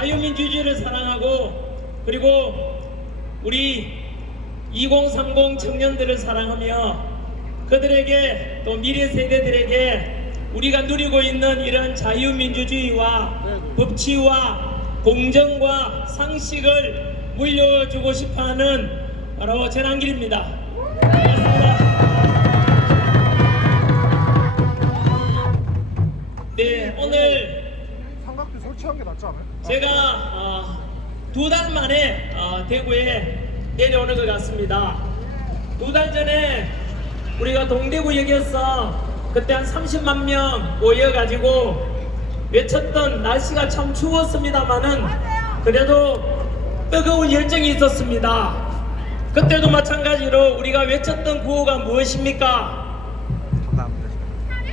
자유민주주의를 사랑하고 그리고 우리 2030 청년들을 사랑하며 그들에게 또 미래 세대들에게 우리가 누리고 있는 이런 자유민주주의와 법치와 공정과 상식을 물려주고 싶어하는 바로 전한길입니다. 반갑습니다. 네, 오늘 삼각대 설치한 게 낫지 않아요? 제가 2달 만에 대구에 내려오는 것 같습니다. 2달 전에 우리가 동대구역에서 그때 한 30만 명 모여가지고 외쳤던, 날씨가 참 추웠습니다만은 그래도 뜨거운 열정이 있었습니다. 그때도 마찬가지로 우리가 외쳤던 구호가 무엇입니까?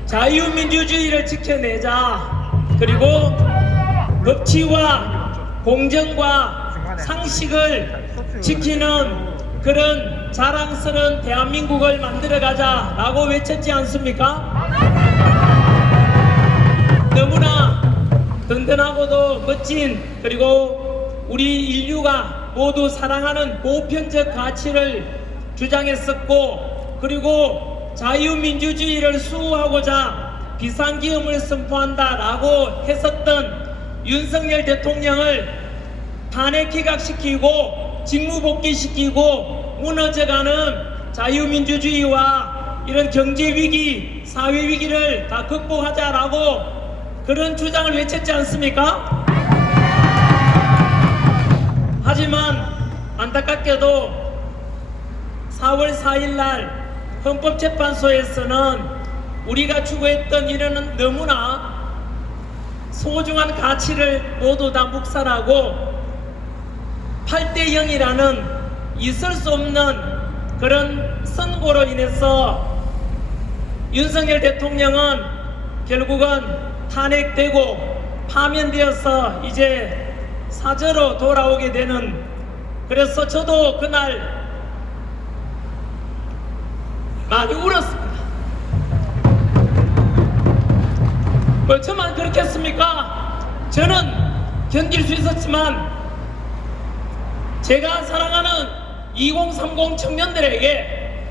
자유민주주의를 지켜내자. 그리고 법치와 공정과 상식을 지키는 그런 자랑스러운 대한민국을 만들어가자 라고 외쳤지 않습니까? 너무나 든든하고도 멋진, 그리고 우리 인류가 모두 사랑하는 보편적 가치를 주장했었고, 그리고 자유민주주의를 수호하고자 비상기업을 선포한다 라고 했었던 윤석열 대통령을 탄핵 기각시키고 직무복귀시키고 무너져가는 자유민주주의와 이런 경제위기, 사회위기를 다 극복하자라고 그런 주장을 외쳤지 않습니까? 하지만 안타깝게도 4월 4일 헌법재판소에서는 우리가 추구했던 이런 너무나 소중한 가치를 모두 다 묵살하고 8대 0이라는 있을 수 없는 그런 선고로 인해서 윤석열 대통령은 결국은 탄핵되고 파면되어서 이제 사저로 돌아오게 되는, 그래서 저도 그날 많이 울었습니다. 뭐 저만 그렇겠습니까? 저는 견딜 수 있었지만 제가 사랑하는 2030 청년들에게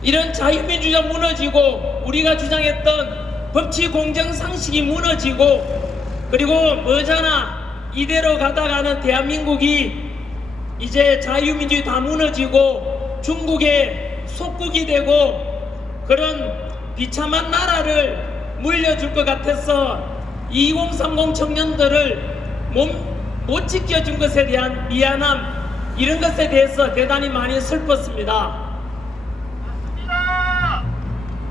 이런 자유민주주의가 무너지고 우리가 주장했던 법치 공정 상식이 무너지고 그리고 머지않아 이대로 가다가는 대한민국이 이제 자유민주주의 다 무너지고 중국의 속국이 되고 그런 비참한 나라를 물려줄 것 같아서 2030 청년들을 못 지켜준 것에 대한 미안함, 이런 것에 대해서 대단히 많이 슬펐습니다.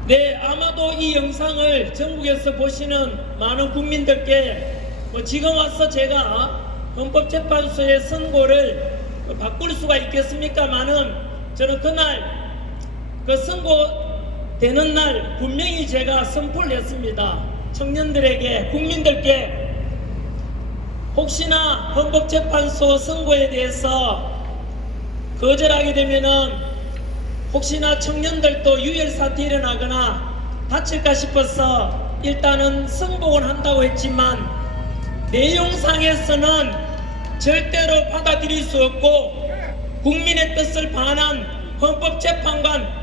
네, 아마도 이 영상을 전국에서 보시는 많은 국민들께 지금 와서 제가 헌법재판소의 선고를 바꿀 수가 있겠습니까마는 저는 그날 그 선고되는 날 분명히 제가 선포를 했습니다. 청년들에게, 국민들께 혹시나 헌법재판소 선고에 대해서 거절하게 되면은 혹시나 청년들도 유혈사태 일어나거나 다칠까 싶어서 일단은 승복은 한다고 했지만 내용상에서는 절대로 받아들일 수 없고 국민의 뜻을 반한 헌법재판관,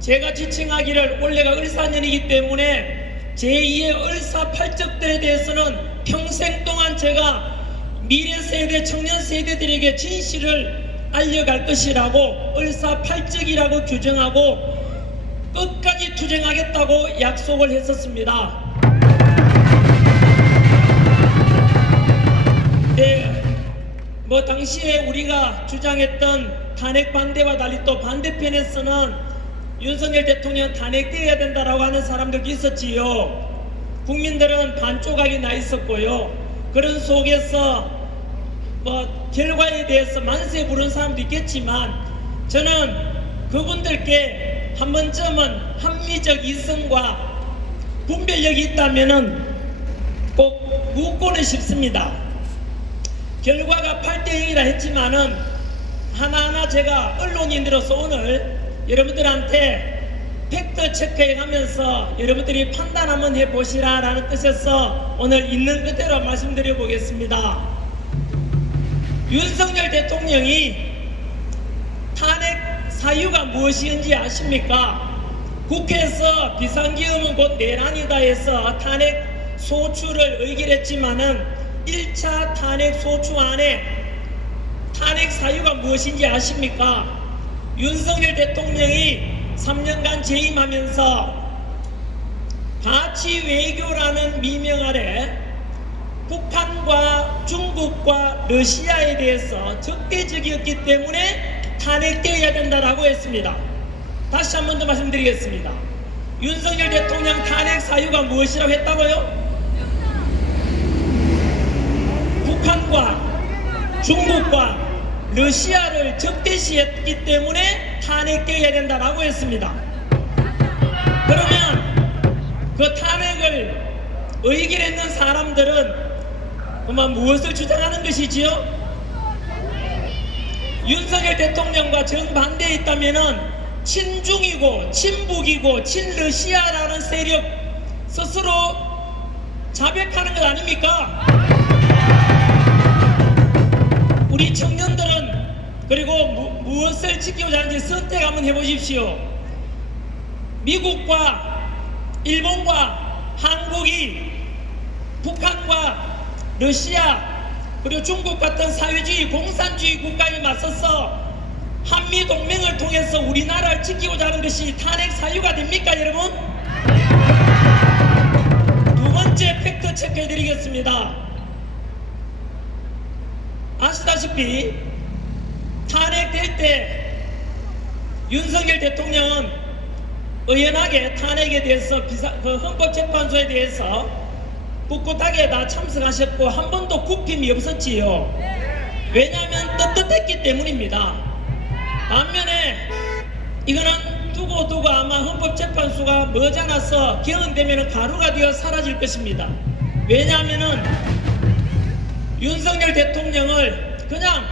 제가 지칭하기를 원래가 을사년이기 때문에 제2의 을사팔적들에 대해서는 평생 동안 제가 미래 세대, 청년 세대들에게 진실을 알려갈 것이라고 을사팔적이라고 규정하고 끝까지 투쟁하겠다고 약속을 했었습니다. 네, 뭐 당시에 우리가 주장했던 탄핵 반대와 달리 또 반대편에서는 윤석열 대통령 탄핵되어야 된다라고 하는 사람들도 있었지요. 국민들은 반조각이 나 있었고요. 그런 속에서 뭐 결과에 대해서 만세 부른 사람도 있겠지만 저는 그분들께 한 번쯤은 합리적 이성과 분별력이 있다면은 꼭 묻고는 싶습니다. 결과가 8대 0이라 했지만은 하나하나 제가 언론인으로서 오늘 여러분들한테 팩트 체크해 가면서 여러분들이 판단 한번 해보시라 라는 뜻에서 오늘 있는 그대로 말씀드려 보겠습니다. 윤석열 대통령이 탄핵 사유가 무엇인지 아십니까? 국회에서 비상기금은 곧 내란이다 해서 탄핵 소추를 의결했지만은 1차 탄핵 소추안에 탄핵 사유가 무엇인지 아십니까? 윤석열 대통령이 3년간 재임하면서 가치 외교라는 미명 아래 북한과 중국과 러시아에 대해서 적대적이었기 때문에 탄핵되어야 된다라고 했습니다. 다시 한 번 더 말씀드리겠습니다. 윤석열 대통령 탄핵 사유가 무엇이라고 했다고요? 북한과 중국과 러시아를 적대시했기 때문에 탄핵되어야 된다라고 했습니다. 그러면 그 탄핵을 의결했는 사람들은 그만 무엇을 주장하는 것이지요? 윤석열 대통령과 정반대에 있다면은 친중이고 친북이고 친러시아라는 세력 스스로 자백하는 것 아닙니까? 우리 청년들은 그리고 무엇을 지키고자 하는지 선택 한번 해보십시오. 미국과 일본과 한국이 북한과 러시아 그리고 중국 같은 사회주의 공산주의 국가에 맞서서 한미동맹을 통해서 우리나라를 지키고자 하는 것이 탄핵 사유가 됩니까 여러분? 두 번째 팩트 체크해 드리겠습니다. 아시다시피 탄핵될 때 윤석열 대통령은 의연하게 탄핵에 대해서 헌법재판소에 대해서 꿋꿋하게 다 참석하셨고 한 번도 굽힘이 없었지요. 왜냐하면 떳떳했기 때문입니다. 반면에 이거는 두고 아마 헌법재판소가 머지않아서 개헌되면 가루가 되어 사라질 것입니다. 왜냐하면은 윤석열 대통령을 그냥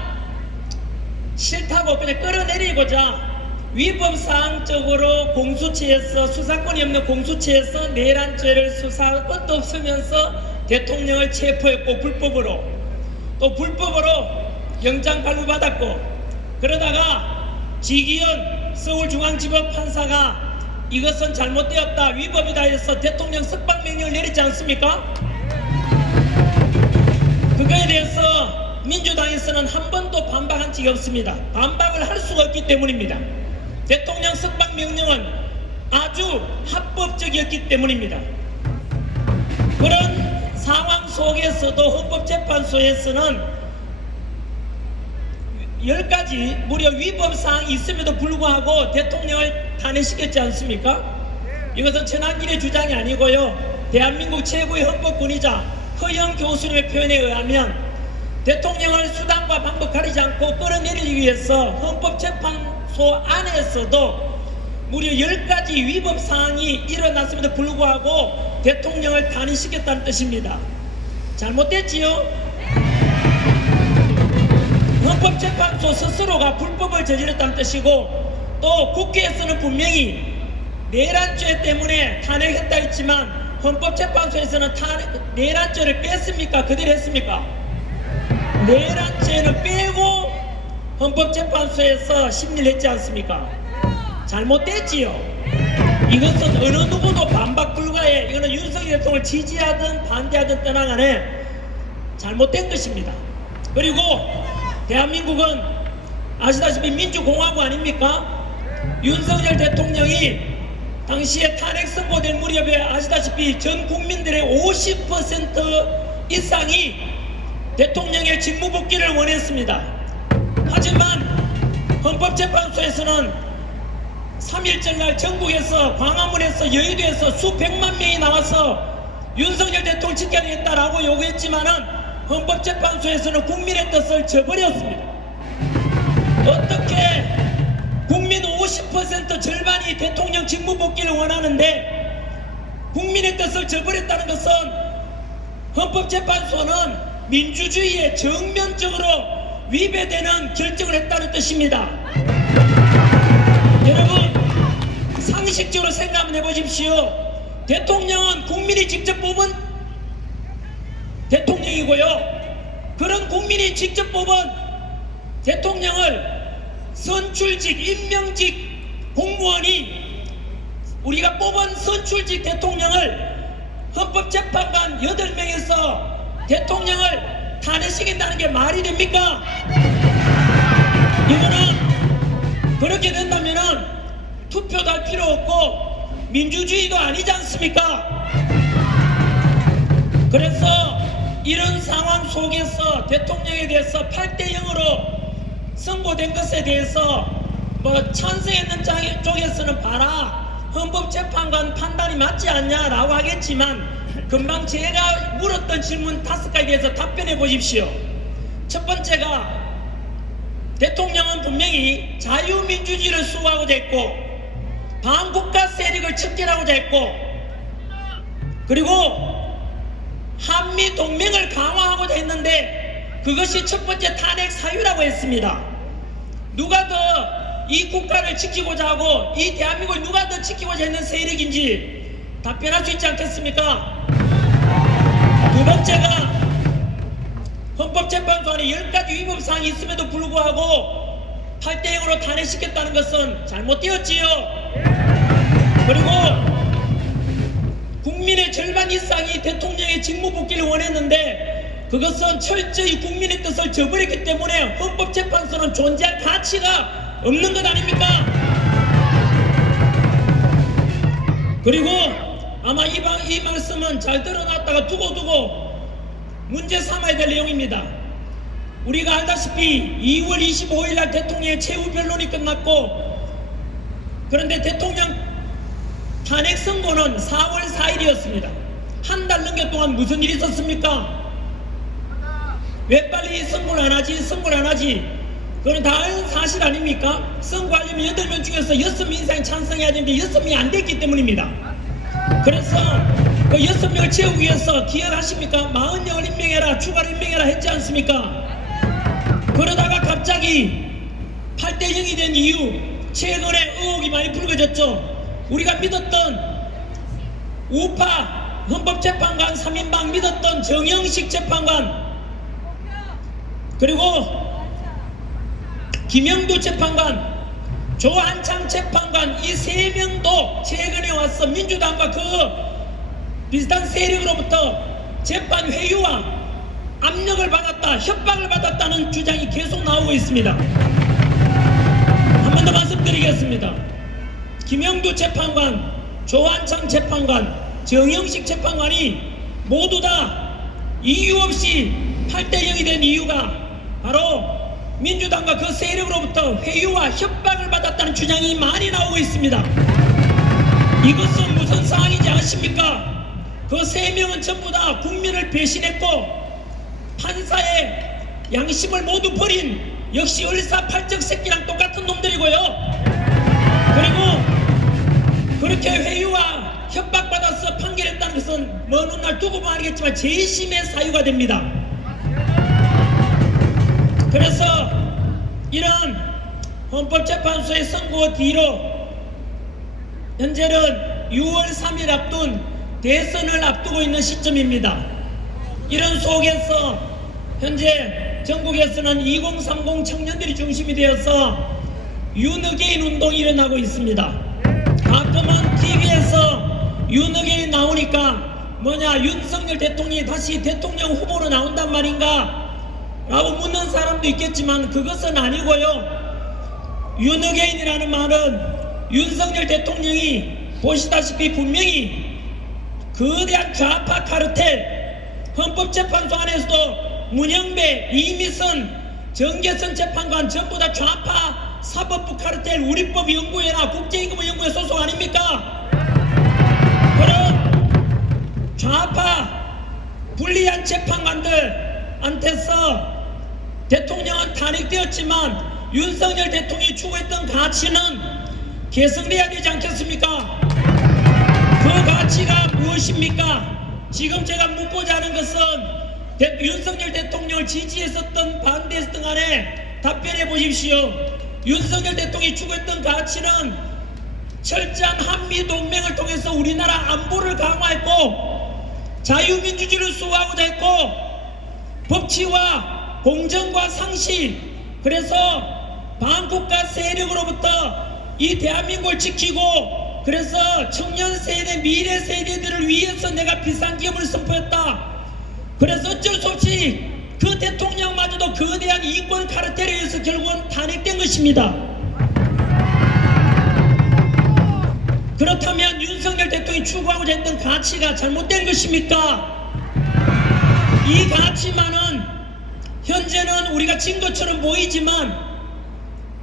싫다고 그냥 끌어내리고자 위법사항적으로 공수처에서 수사권이 없는 공수처에서 내란죄를 수사할 것도 없으면서 대통령을 체포했고 불법으로 또 불법으로 영장 발부받았고 그러다가 지기현 서울중앙지법 판사가 이것은 잘못되었다 위법이다 해서 대통령 석방명령을 내리지 않습니까? 그거에 대해서 민주당에서는 한 번도 반박한 적이 없습니다. 반박을 할 수가 없기 때문입니다. 대통령 석방명령은 아주 합법적이었기 때문입니다. 그런 상황 속에서도 헌법재판소에서는 10가지 무려 위법사항이 있음에도 불구하고 대통령을 탄핵시켰지 않습니까? 이것은 천안길의 주장이 아니고요. 대한민국 최고의 헌법권위자 허영 교수님의 표현에 의하면 대통령을 수단과 방법 가리지 않고 끌어내리기 위해서 헌법재판소 안에서도 무려 10가지 위법사항이 일어났음에도 불구하고 대통령을 탄핵시켰다는 뜻입니다. 잘못됐지요? 헌법재판소 스스로가 불법을 저질렀다는 뜻이고 또 국회에서는 분명히 내란죄 때문에 탄핵했다 했지만 헌법재판소에서는 내란죄를 뺐습니까? 그대로 했습니까? 내란죄는 빼고 헌법재판소에서 심리를 했지 않습니까? 잘못됐지요. 이것은 어느 누구도 반박 불가해. 이거는 윤석열 대통령을 지지하든 반대하든 떠나가네 잘못된 것입니다. 그리고 대한민국은 아시다시피 민주공화국 아닙니까? 윤석열 대통령이 당시에 탄핵 선고될 무렵에 아시다시피 전 국민들의 50% 이상이 대통령의 직무복귀를 원했습니다. 하지만 헌법재판소에서는 3.1절 날 전국에서 광화문에서 여의도에서 수백만 명이 나와서 윤석열 대통령을 지켜내겠다라고 요구했지만은 헌법재판소에서는 국민의 뜻을 저버렸습니다. 어떻게 국민 50% 절반이 대통령 직무복귀를 원하는데 국민의 뜻을 저버렸다는 것은 헌법재판소는 민주주의에 정면적으로 위배되는 결정을 했다는 뜻입니다. 여러분 상식적으로 생각 한번 해보십시오. 대통령은 국민이 직접 뽑은 대통령이고요. 그런 국민이 직접 뽑은 대통령을 선출직, 임명직 공무원이 우리가 뽑은 선출직 대통령을 헌법재판관 8명에서 대통령을 탄핵시킨다는 게 말이 됩니까? 이거는 그렇게 된다면은 투표도 할 필요 없고 민주주의도 아니지 않습니까? 그래서 이런 상황 속에서 대통령에 대해서 8대 0으로 선고된 것에 대해서 뭐 찬성했는 쪽에서는 봐라, 헌법재판관 판단이 맞지 않냐라고 하겠지만 금방 제가 물었던 질문 5가지에 대해서 답변해 보십시오. 첫 번째가 대통령은 분명히 자유민주주의를 수호하고자 했고 반국가 세력을 척결하고자 했고 그리고 한미동맹을 강화하고자 했는데 그것이 첫 번째 탄핵 사유라고 했습니다. 누가 더 이 국가를 지키고자 하고 이 대한민국을 누가 더 지키고자 했는 세력인지 답변할 수 있지 않겠습니까? 두 번째가 헌법재판소안에 10가지 위법사항이 있음에도 불구하고 8대 0으로 탄핵시켰다는 것은 잘못되었지요. 그리고 국민의 절반 이상이 대통령의 직무복귀를 원했는데 그것은 철저히 국민의 뜻을 저버렸기 때문에 헌법재판소는 존재할 가치가 없는 것 아닙니까? 그리고 아마 이 말씀은 잘 들어놨다가 두고 문제 삼아야 될 내용입니다. 우리가 알다시피 2월 25일 날 대통령의 최후 변론이 끝났고 그런데 대통령 탄핵 선고는 4월 4일이었습니다. 한 달 넘게 동안 무슨 일이 있었습니까? 왜 빨리 선고를 안 하지? 그건 다 아는 사실 아닙니까? 선고하려면 8명 중에서 6명 이상이 찬성해야 되는데 6명이 안 됐기 때문입니다. 그래서 그 6명을 채우기 위해서 기억하십니까? 40명을 임명해라, 추가로 임명해라 했지 않습니까? 그러다가 갑자기 8대 0이 된 이유, 최근에 의혹이 많이 불거졌죠. 우리가 믿었던 우파 헌법재판관 3인방 믿었던 정영식 재판관 그리고 김영두 재판관, 조한창 재판관 이 3명도 최근에 와서 민주당과 그 비슷한 세력으로부터 재판 회유와 압력을 받았다, 협박을 받았다는 주장이 계속 나오고 있습니다. 한 번 더 말씀드리겠습니다. 김영두 재판관, 조한창 재판관, 정영식 재판관이 모두 다 이유 없이 8대 0이 된 이유가 바로 민주당과 그 세력으로부터 회유와 협박을 받았다는 주장이 많이 나오고 있습니다. 이것은 무슨 상황이지 아십니까? 그 3명은 전부 다 국민을 배신했고 판사의 양심을 모두 버린 역시 을사팔적 새끼랑 똑같은 놈들이고요. 그리고 그렇게 회유와 협박받아서 판결했다는 것은 먼 훗날 두고 보면 알겠지만 재심의 사유가 됩니다. 그래서 이런 헌법재판소의 선고 뒤로 현재는 6월 3일 앞둔 대선을 앞두고 있는 시점입니다. 이런 속에서 현재 전국에서는 2030 청년들이 중심이 되어서 윤어게인 운동이 일어나고 있습니다. 가끔은 TV에서 윤어게인 나오니까 뭐냐 윤석열 대통령이 다시 대통령 후보로 나온단 말인가 라고 묻는 사람도 있겠지만 그것은 아니고요. 윤어게인이라는 말은 윤석열 대통령이 보시다시피 분명히 거대한 좌파 카르텔 헌법재판소 안에서도 문영배, 이미선, 정계선 재판관 전부 다 좌파 사법부 카르텔 우리법연구회나 국제임금연구회 소속 아닙니까? 그런 좌파 불리한 재판관들한테서 대통령은 탄핵되었지만 윤석열 대통령이 추구했던 가치는 개성돼야 되지 않겠습니까? 그 가치가 무엇입니까? 지금 제가 묻고자 하는 것은 윤석열 대통령을 지지했었던 반대했던 간에 답변해 보십시오. 윤석열 대통령이 추구했던 가치는 철저한 한미동맹을 통해서 우리나라 안보를 강화했고 자유민주주의를 수호하고자 했고 법치와 공정과 상식, 그래서 반국가 세력으로부터 이 대한민국을 지키고, 그래서 청년 세대, 미래 세대들을 위해서 내가 비상기업을 선포했다. 그래서 어쩔 수 없이 그 대통령마저도 거대한 이권 카르텔에 의해서 결국은 탄핵된 것입니다. 그렇다면 윤석열 대통령이 추구하고자 했던 가치가 잘못된 것입니까? 이 가치만은 현재는 우리가 진 것처럼 보이지만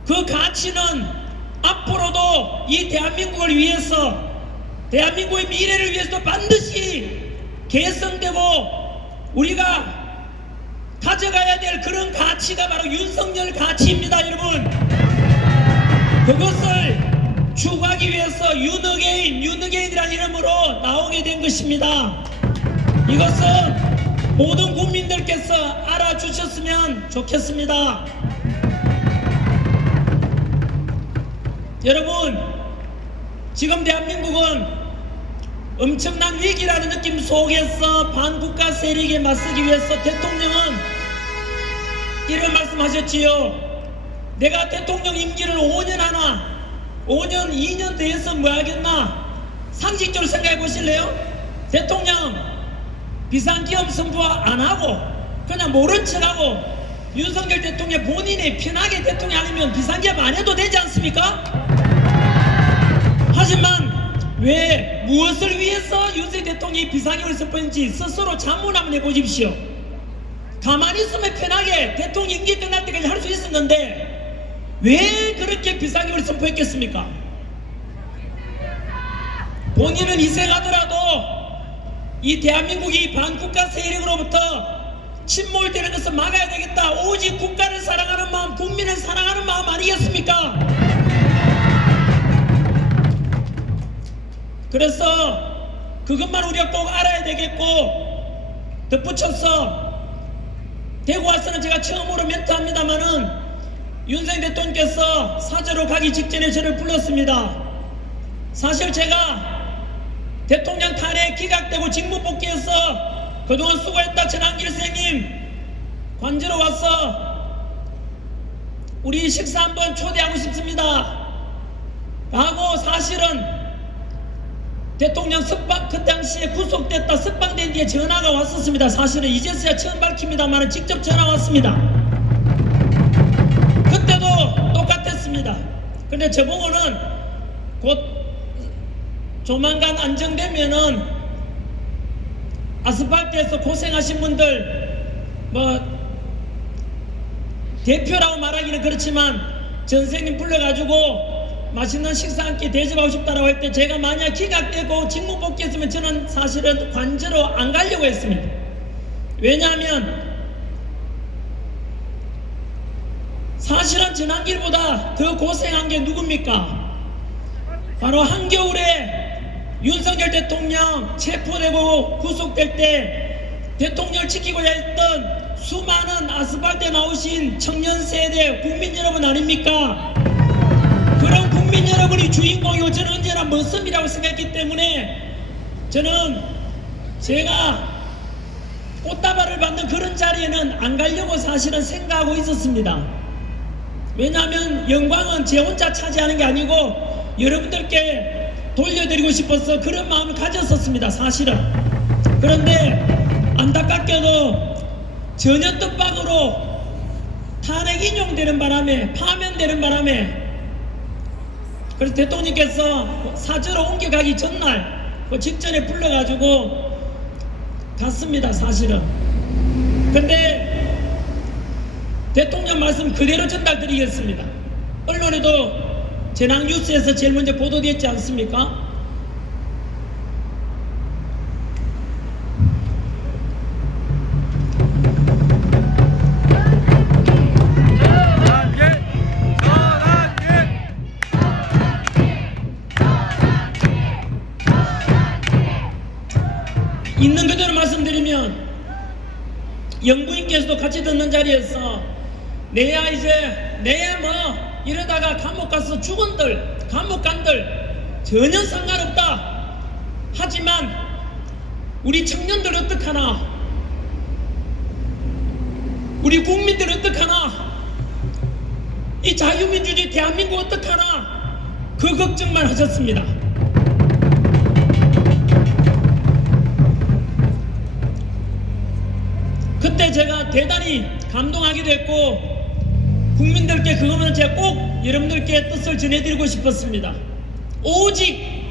그 가치는 앞으로도 이 대한민국을 위해서, 대한민국의 미래를 위해서도 반드시 개선되고 우리가 가져가야 될 그런 가치가 바로 윤석열 가치입니다, 여러분. 그것을 추구하기 위해서 윤어게인이라는 이름으로 나오게 된 것입니다. 이것은 모든 국민들께서 알아주셨으면 좋겠습니다. 여러분, 지금 대한민국은 엄청난 위기라는 느낌 속에서 반국가 세력에 맞서기 위해서 대통령은 이런 말씀하셨지요. 내가 대통령 임기를 5년 하나, 5년, 2년 돼서 뭐 하겠나? 상식적으로 생각해 보실래요? 대통령 비상기업 선포 안 하고 그냥 모른 척하고 윤석열 대통령 본인이 편하게 대통령 아니면 비상기업 안 해도 되지 않습니까? 하지만 왜, 무엇을 위해서 윤석열 대통령이 비상기업을 선포했는지 스스로 자문 한번 해보십시오. 가만히 있으면 편하게 대통령 임기 끝날 때까지 할 수 있었는데 왜 그렇게 비상기업을 선포했겠습니까? 본인은 희생하더라도 이 대한민국이 반국가 세력으로부터 침몰되는 것을 막아야 되겠다. 오직 국가를 사랑하는 마음, 국민을 사랑하는 마음 아니겠습니까? 그래서 그것만 우리가 꼭 알아야 되겠고, 덧붙여서 대구 와서는 제가 처음으로 멘트합니다마는 윤석열 대통령께서 사저로 가기 직전에 저를 불렀습니다. 사실 제가 대통령 탄핵 기각되고 직무 복귀해서 그동안 수고했다 전한길 선생님 관저로 와서 우리 식사 한번 초대하고 싶습니다 하고, 사실은 대통령 석방, 그 당시에 구속됐다 석방된 뒤에 전화가 왔었습니다. 사실은 이제서야 처음 밝힙니다만 직접 전화 왔습니다. 그때도 똑같았습니다. 근데 저보고는 곧 조만간 안정되면은 아스팔트에서 고생하신 분들 뭐 대표라고 말하기는 그렇지만 전생님 불러가지고 맛있는 식사 한 끼 대접하고 싶다라고 할 때 제가 만약 기각되고 직무 복귀했으면 저는 사실은 관저로 안 가려고 했습니다. 왜냐하면 사실은 전한길보다 더 고생한 게 누굽니까? 바로 한겨울에 윤석열 대통령 체포되고 구속될 때 대통령을 지키고자 했던 수많은 아스팔트에 나오신 청년 세대 국민 여러분 아닙니까? 그런 국민 여러분이 주인공이고 저는 언제나 머슴이라고 생각했기 때문에 저는 제가 꽃다발을 받는 그런 자리에는 안 가려고 사실은 생각하고 있었습니다. 왜냐하면 영광은 제 혼자 차지하는 게 아니고 여러분들께 돌려드리고 싶어서 그런 마음을 가졌었습니다. 사실은. 그런데 안타깝게도 전혀 뜻밖으로 탄핵 인용되는 바람에, 파면되는 바람에, 그래서 대통령께서 사저로 옮겨가기 전날 그 직전에 불러가지고 갔습니다. 사실은. 근데 대통령 말씀 그대로 전달드리겠습니다. 언론에도 재난뉴스에서 제일 먼저 보도됐지 않습니까? 있는 그대로 말씀드리면 영부인께서도 같이 듣는 자리에서 내야 뭐 이러다가 감옥 가서 죽은들, 감옥 간들 전혀 상관없다. 하지만 우리 청년들 어떡하나? 우리 국민들 어떡하나? 이 자유민주주의 대한민국 어떡하나? 그 걱정만 하셨습니다. 그때 제가 대단히 감동하기도 했고 국민들께 그거는 제가 꼭 여러분들께 뜻을 전해드리고 싶었습니다. 오직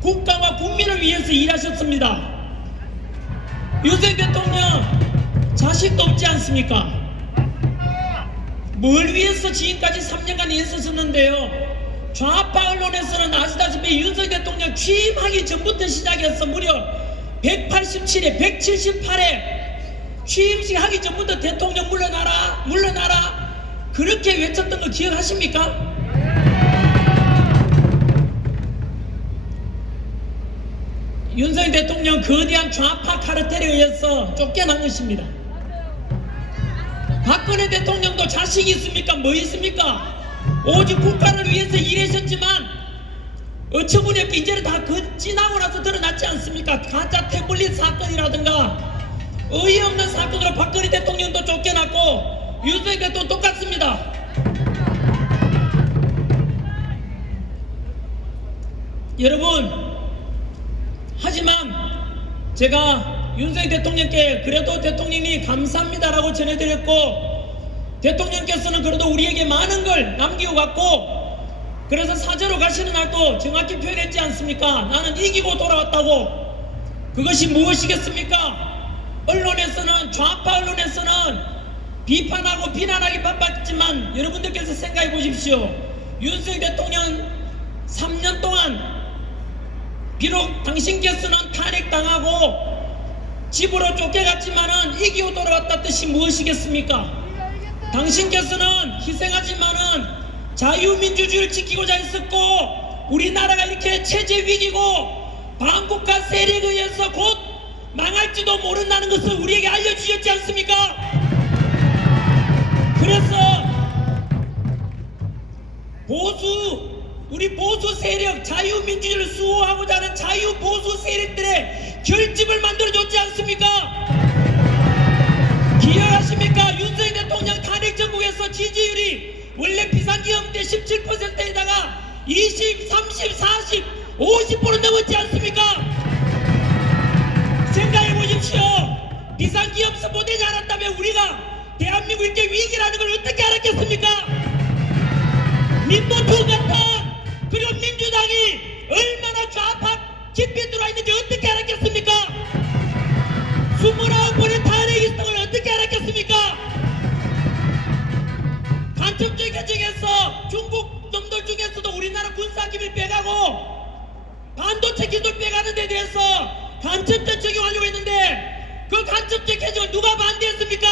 국가와 국민을 위해서 일하셨습니다. 윤석열 대통령 자식도 없지 않습니까? 뭘 위해서 지금까지 3년간 일했었는데요. 좌파 언론에서는 아시다시피 윤석열 대통령 취임하기 전부터 시작해서 무려 187회, 178회 취임식 하기 전부터 대통령 물러나라, 물러나라 그렇게 외쳤던 거 기억하십니까? 윤석열 대통령 거대한 좌파 카르텔에 의해서 쫓겨난 것입니다. 박근혜 대통령도 자식이 있습니까? 뭐 있습니까? 오직 국가를 위해서 일하셨지만 어처구니 없게 이제는 다 지나고 나서 드러났지 않습니까? 가짜 태블릿 사건이라든가 어이없는 사건으로 박근혜 대통령도 쫓겨났고 윤석열 대통령 똑같습니다. 여러분, 하지만 제가 윤석열 대통령께 그래도 대통령이 감사합니다라고 전해드렸고 대통령께서는 그래도 우리에게 많은 걸 남기고 갔고 그래서 사저로 가시는 날도 정확히 표현했지 않습니까? 나는 이기고 돌아왔다고. 그것이 무엇이겠습니까? 언론에서는 좌파 언론에서는 비판하고 비난하기 바빴지만 여러분들께서 생각해 보십시오. 윤석열 대통령 3년 동안 비록 당신께서는 탄핵당하고 집으로 쫓겨갔지만은 이기고 돌아왔다 뜻이 무엇이겠습니까? 당신께서는 희생하지만은 자유민주주의를 지키고자 했었고 우리나라가 이렇게 체제 위기고 반국가 세력에 의해서 곧 망할지도 모른다는 것을 우리에게 알려주셨지 않습니까? 그래서 우리 보수 세력, 자유민주주의를 수호하고자 하는 자유보수 세력들의 결집을 만들어줬지 않습니까? 기억하십니까? 윤석열 대통령 탄핵 정국에서 지지율이 원래 비상기업 때 17%에다가 20, 30, 40, 50% 넘었지 않습니까? 생각해 보십시오. 비상기업 선포되지 않았다면 우리가 대한민국 이렇게 위기라는 걸 어떻게 알았겠습니까? 민노총 같은 그리고 민주당이 얼마나 좌파 깊이 들어와 있는지 어떻게 알았겠습니까? 29번의 탄핵 일성을 어떻게 알았겠습니까? 간첩죄 개정에서 중국 놈들 중에서도 우리나라 군사기밀 빼가고 반도체 기술 빼가는 데 대해서 간첩죄 적용하려고 했는데 그 간첩죄 개정을 누가 반대했습니까?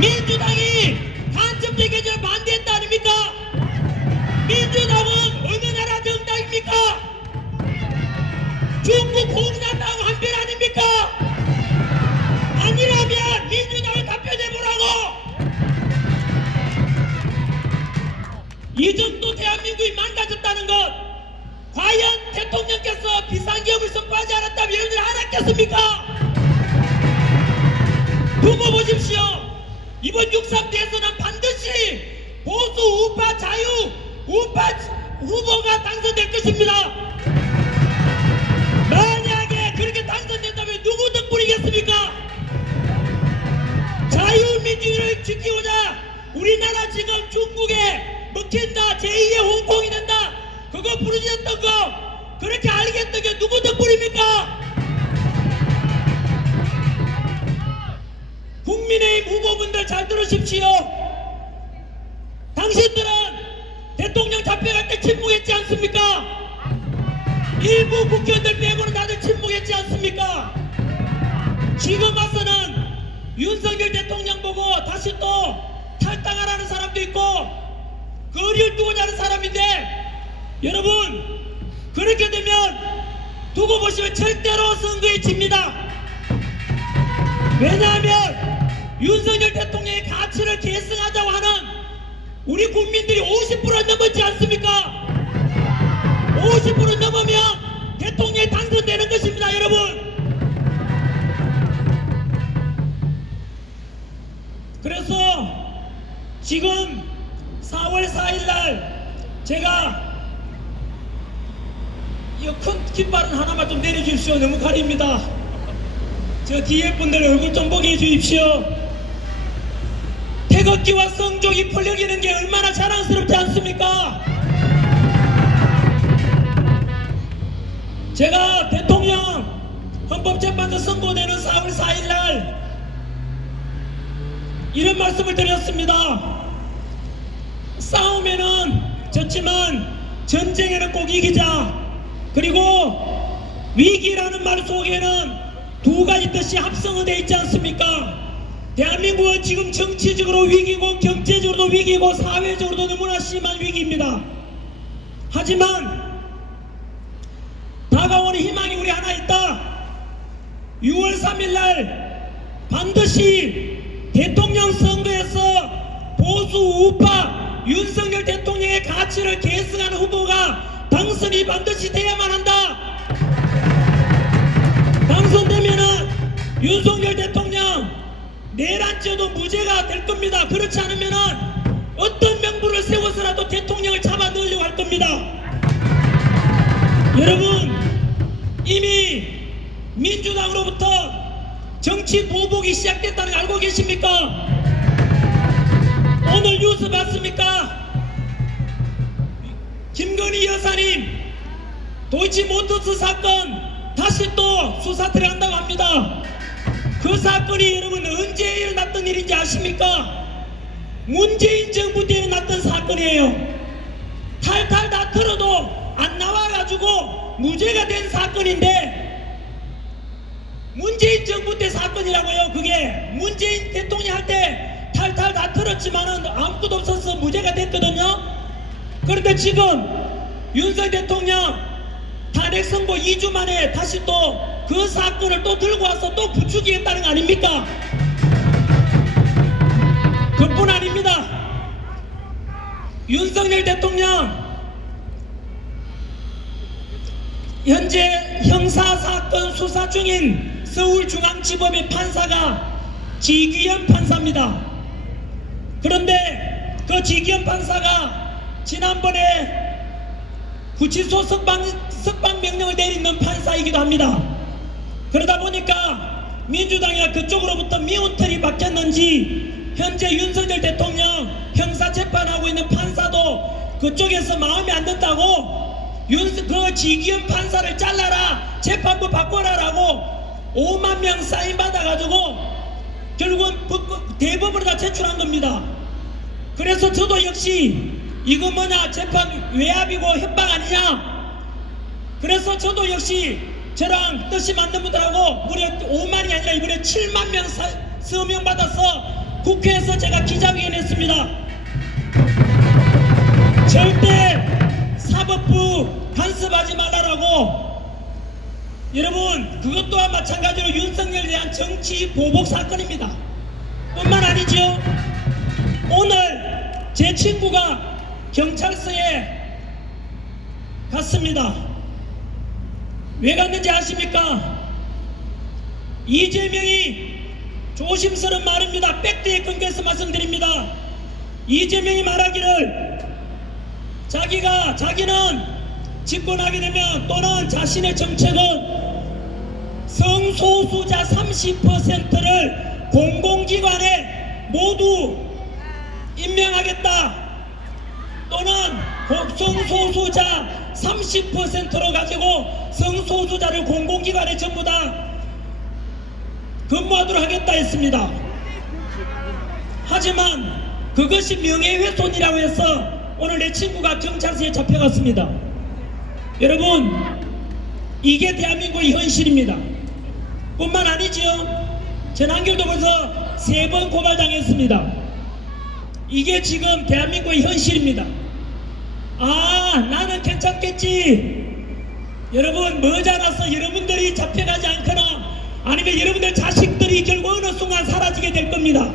민주당이 간첩죄 개정을 반대했다 아닙니까? 민주당은 어느 나라 정당입니까? 중국 공산당 한편 아닙니까? 아니라면 민주당을 답변해보라고! 이 정도 대한민국이 망가졌다는 것 과연 대통령께서 비상기업을 선포하지 않았다면 여러분들 알았겠습니까? 두고 보십시오. 이번 6.3 대선은 반드시 보수 우파 자유 우파 후보가 당선될 것입니다. 만약에 그렇게 당선된다면 누구 덕분이겠습니까? 자유민주주의를 지키고자 우리나라 지금 중국에 먹힌다 제2의 홍콩이 된다 그거 부르짖었던 거 그렇게 알겠던 게 누구 덕분입니까? 국민의힘 후보분들 잘 들으십시오. 당신들은 대통령 잡혀갈 때 침묵했지 않습니까? 일부 국회의원들 빼고는 다들 침묵했지 않습니까? 지금 와서는 윤석열 대통령 보고 다시 또 탈당하라는 사람도 있고 거리를 두고자 하는 사람인데 여러분 그렇게 되면 두고 보시면 절대로 선거에 집니다. 왜냐하면 윤석열 대통령의 가치를 계승하자고 하는 우리 국민들이 50% 넘었지 않습니까? 50% 넘으면 대통령이 당선되는 것입니다, 여러분. 그래서 지금 4월 4일 날 제가 이 큰 깃발은 하나만 좀 내려주십시오. 너무 가립니다. 저 뒤에 분들 얼굴 좀 보게 해주십시오. 태극기와 성족이 펄럭이는 게 얼마나 자랑스럽지 않습니까? 제가 대통령 헌법재판소 선고되는 4월 4일 날 이런 말씀을 드렸습니다. 싸움에는 졌지만 전쟁에는 꼭 이기자. 그리고 위기라는 말 속에는 두 가지 뜻이 합성되어 있지 않습니까? 대한민국은 지금 정치적으로 위기고 경제적으로도 위기고 사회적으로도 너무나 심한 위기입니다. 하지만 다가오는 희망이 우리 하나 있다. 6월 3일 날 반드시 대통령 선거에서 보수 우파 윤석열 대통령의 가치를 계승하는 후보가 당선이 반드시 돼야만 한다. 당선되면은 윤석열 대통령 내란죄도 무죄가 될 겁니다. 그렇지 않으면은 어떤 명분을 세워서라도 대통령을 잡아 넣으려고 할 겁니다. 여러분, 이미 민주당으로부터 정치 보복이 시작됐다는 거 알고 계십니까? 오늘 뉴스 봤습니까? 김건희 여사님 도이치모터스 사건 다시 또 수사 들어간다고 합니다. 그 사건이 여러분 언제 일어났던 일인지 아십니까? 문재인 정부 때 일어났던 사건이에요. 탈탈 다 털어도 안 나와가지고 무죄가 된 사건인데, 문재인 정부 때 사건이라고요. 그게 문재인 대통령 할 때 탈탈 다 털었지만은 아무것도 없어서 무죄가 됐거든요. 그런데 지금 윤석열 대통령 탄핵 선고 2주 만에 다시 또 그 사건을 또 들고 와서 또 부추기겠다는 거 아닙니까? 그뿐 아닙니다. 윤석열 대통령 현재 형사사건 수사 중인 서울중앙지법의 판사가 지규현 판사입니다. 그런데 그 지규현 판사가 지난번에 구치소 석방 명령을 내리는 판사이기도 합니다. 그러다 보니까 민주당이나 그쪽으로부터 미운털이 박혔는지 현재 윤석열 대통령 형사재판하고 있는 판사도 그쪽에서 마음에 안 든다고 그 지기현 판사를 잘라라, 재판부 바꿔라라고 5만 명 사인 받아가지고 결국은 대법원을 다 제출한 겁니다. 그래서 저도 역시 이거 뭐냐, 재판 외압이고 협박 아니냐. 그래서 저도 역시 저랑 뜻이 맞는 분들하고 무려 5만이 아니라 이번에 7만 명 서명 받아서 국회에서 제가 기자회견 했습니다. 절대 사법부 간섭하지 말라라고. 여러분, 그것 또한 마찬가지로 윤석열에 대한 정치 보복 사건입니다. 뿐만 아니죠. 오늘 제 친구가 경찰서에 갔습니다. 왜 갔는지 아십니까? 이재명이 조심스러운 말입니다. 팩트에 근거해서 말씀드립니다. 이재명이 말하기를 자기는 집권하게 되면 또는 자신의 정책은 성소수자 30%를 공공기관에 모두 임명하겠다. 또는 성소수자 30%로 가지고 성소수자를 공공기관에 전부 다 근무하도록 하겠다 했습니다. 하지만 그것이 명예훼손이라고 해서 오늘 내 친구가 경찰서에 잡혀갔습니다. 여러분, 이게 대한민국의 현실입니다. 뿐만 아니지요. 전한결도 벌써 3번 고발당했습니다. 이게 지금 대한민국의 현실입니다. 아, 나는 괜찮겠지. 여러분, 머지않아서 여러분들이 잡혀가지 않거나 아니면 여러분들 자식들이 결국 어느 순간 사라지게 될 겁니다.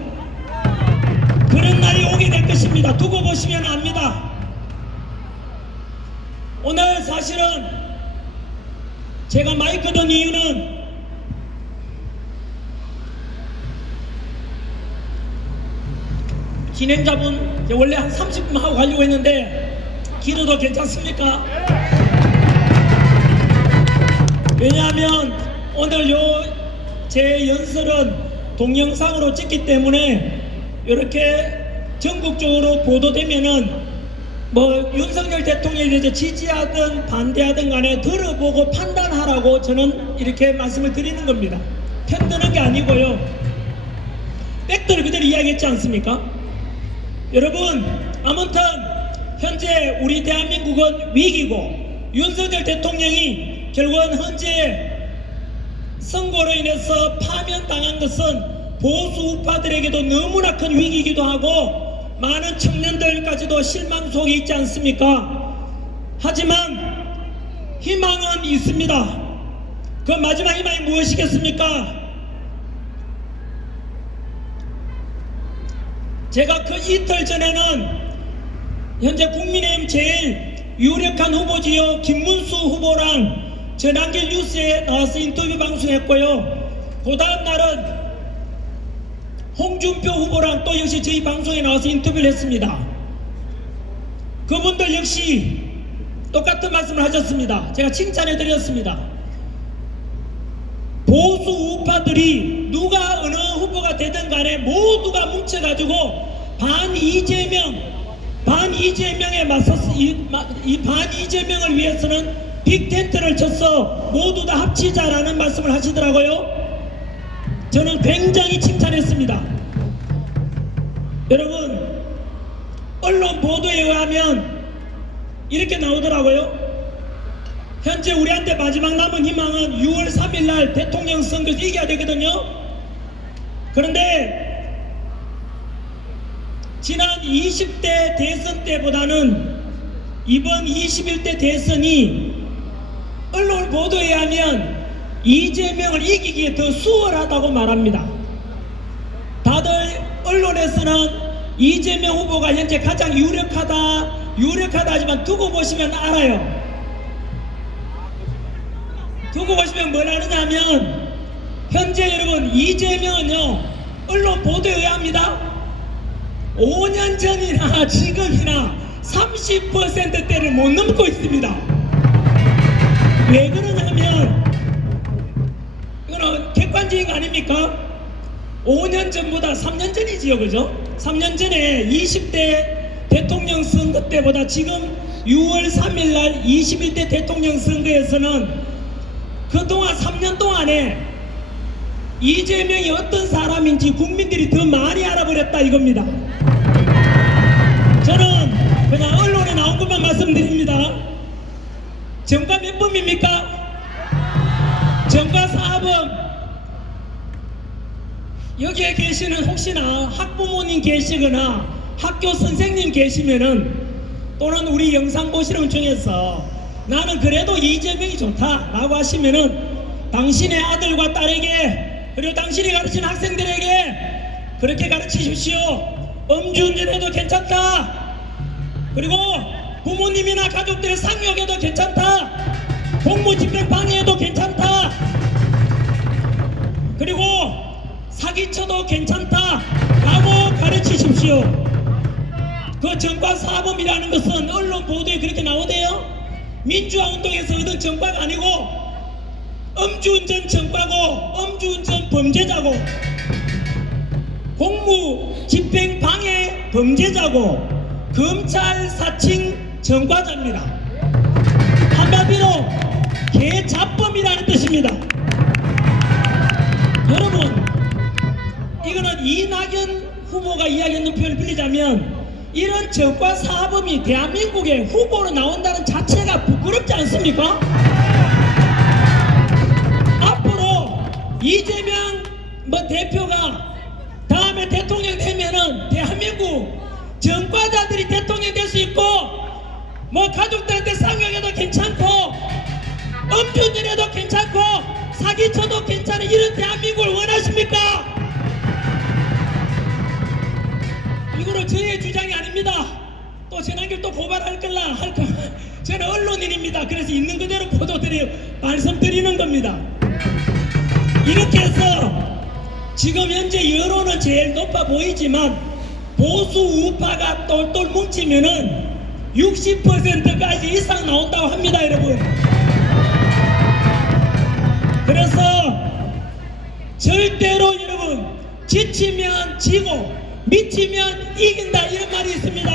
그런 날이 오게 될 것입니다. 두고 보시면 압니다. 오늘 사실은 제가 마이크 든 이유는 진행자분 이제 원래 한 30분 하고 가려고 했는데 길어도 괜찮습니까? 왜냐하면 오늘 요 제 연설은 동영상으로 찍기 때문에 이렇게 전국적으로 보도되면은 뭐 윤석열 대통령에 대해서 지지하든 반대하든 간에 들어보고 판단하라고 저는 이렇게 말씀을 드리는 겁니다. 편드는 게 아니고요. 팩트를 그대로 이야기했지 않습니까? 여러분, 아무튼 현재 우리 대한민국은 위기고 윤석열 대통령이 결국은 현재 선거로 인해서 파면당한 것은 보수 우파들에게도 너무나 큰 위기이기도 하고 많은 청년들까지도 실망 속에 있지 않습니까? 하지만 희망은 있습니다. 그 마지막 희망이 무엇이겠습니까? 제가 그 이틀 전에는 현재 국민의힘 제일 유력한 후보지요 김문수 후보랑 전환길 뉴스에 나와서 인터뷰 방송했고요. 그 다음 날은 홍준표 후보랑 또 역시 저희 방송에 나와서 인터뷰를 했습니다. 그분들 역시 똑같은 말씀을 하셨습니다. 제가 칭찬해 드렸습니다. 보수 우파들이 누가 어느 후보가 되든 간에 모두가 뭉쳐가지고 반 이재명에 맞서서 이 반 이재명을 위해서는 빅텐트를 쳐서 모두 다 합치자라는 말씀을 하시더라고요. 저는 굉장히 칭찬했습니다. 여러분, 언론 보도에 의하면 이렇게 나오더라고요. 현재 우리한테 마지막 남은 희망은 6월 3일날 대통령 선거에서 이겨야 되거든요. 그런데 지난 20대 대선 때보다는 이번 21대 대선이 언론 보도에 의하면 이재명을 이기기에 더 수월하다고 말합니다. 다들 언론에서는 이재명 후보가 현재 가장 유력하다 하지만 두고 보시면 알아요. 두고 보시면 뭘 아느냐 하면 현재 여러분 이재명은요 언론 보도에 의합니다. 5년 전이나 지금이나 30%대를 못 넘고 있습니다. 왜 그러냐면 이거는 객관적인 거 아닙니까? 5년 전보다 3년 전이지요, 그죠? 3년 전에 20대 대통령 선거 때보다 지금 6월 3일날 21대 대통령 선거에서는 그동안 3년 동안에 이재명이 어떤 사람인지 국민들이 더 많이 알아버렸다 이겁니다. 저는 그냥 언론에 나온 것만 말씀드립니다. 정가 몇 범입니까? 정가 4범. 여기에 계시는 혹시나 학부모님 계시거나 학교 선생님 계시면은 또는 우리 영상 보시는 분 중에서 나는 그래도 이재명이 좋다라고 하시면은 당신의 아들과 딸에게 그리고 당신이 가르치는 학생들에게 그렇게 가르치십시오. 음주운전해도 괜찮다. 그리고 부모님이나 가족들의 상욕에도 괜찮다. 공무집행 방해해도 괜찮다. 그리고 사기쳐도 괜찮다 라고 가르치십시오. 그 정과 사범이라는 것은 언론 보도에 그렇게 나오대요. 민주화 운동에서 얻은 정과가 아니고 음주운전 정과고 음주운전 범죄자고 공무집행 방해 범죄자고 검찰 사칭 정과자입니다. 한마디로 개자범이라는 뜻입니다. 여러분, 이거는 이낙연 후보가 이야기했는 표현을 빌리자면 이런 정과 사범이 대한민국의 후보로 나온다는 자체가 부끄럽지 않습니까? 앞으로 이재명 대표가 다음에 대통령 되면은 대한민국 정과자들이 대통령 될 수 있고 가족들한테 상용해도 괜찮고 음주운전해도 괜찮고 사기쳐도 괜찮은 이런 대한민국을 원하십니까? 이거는 저의 주장이 아닙니다. 또 전환길 또 고발할 걸라 할까? 저는 언론인입니다. 그래서 있는 그대로 보도드리 말씀드리는 겁니다. 이렇게 해서 지금 현재 여론은 제일 높아 보이지만 보수 우파가 똘똘 뭉치면은 60%까지 이상 나온다고 합니다, 여러분. 그래서 절대로 여러분, 지치면 지고 미치면 이긴다, 이런 말이 있습니다.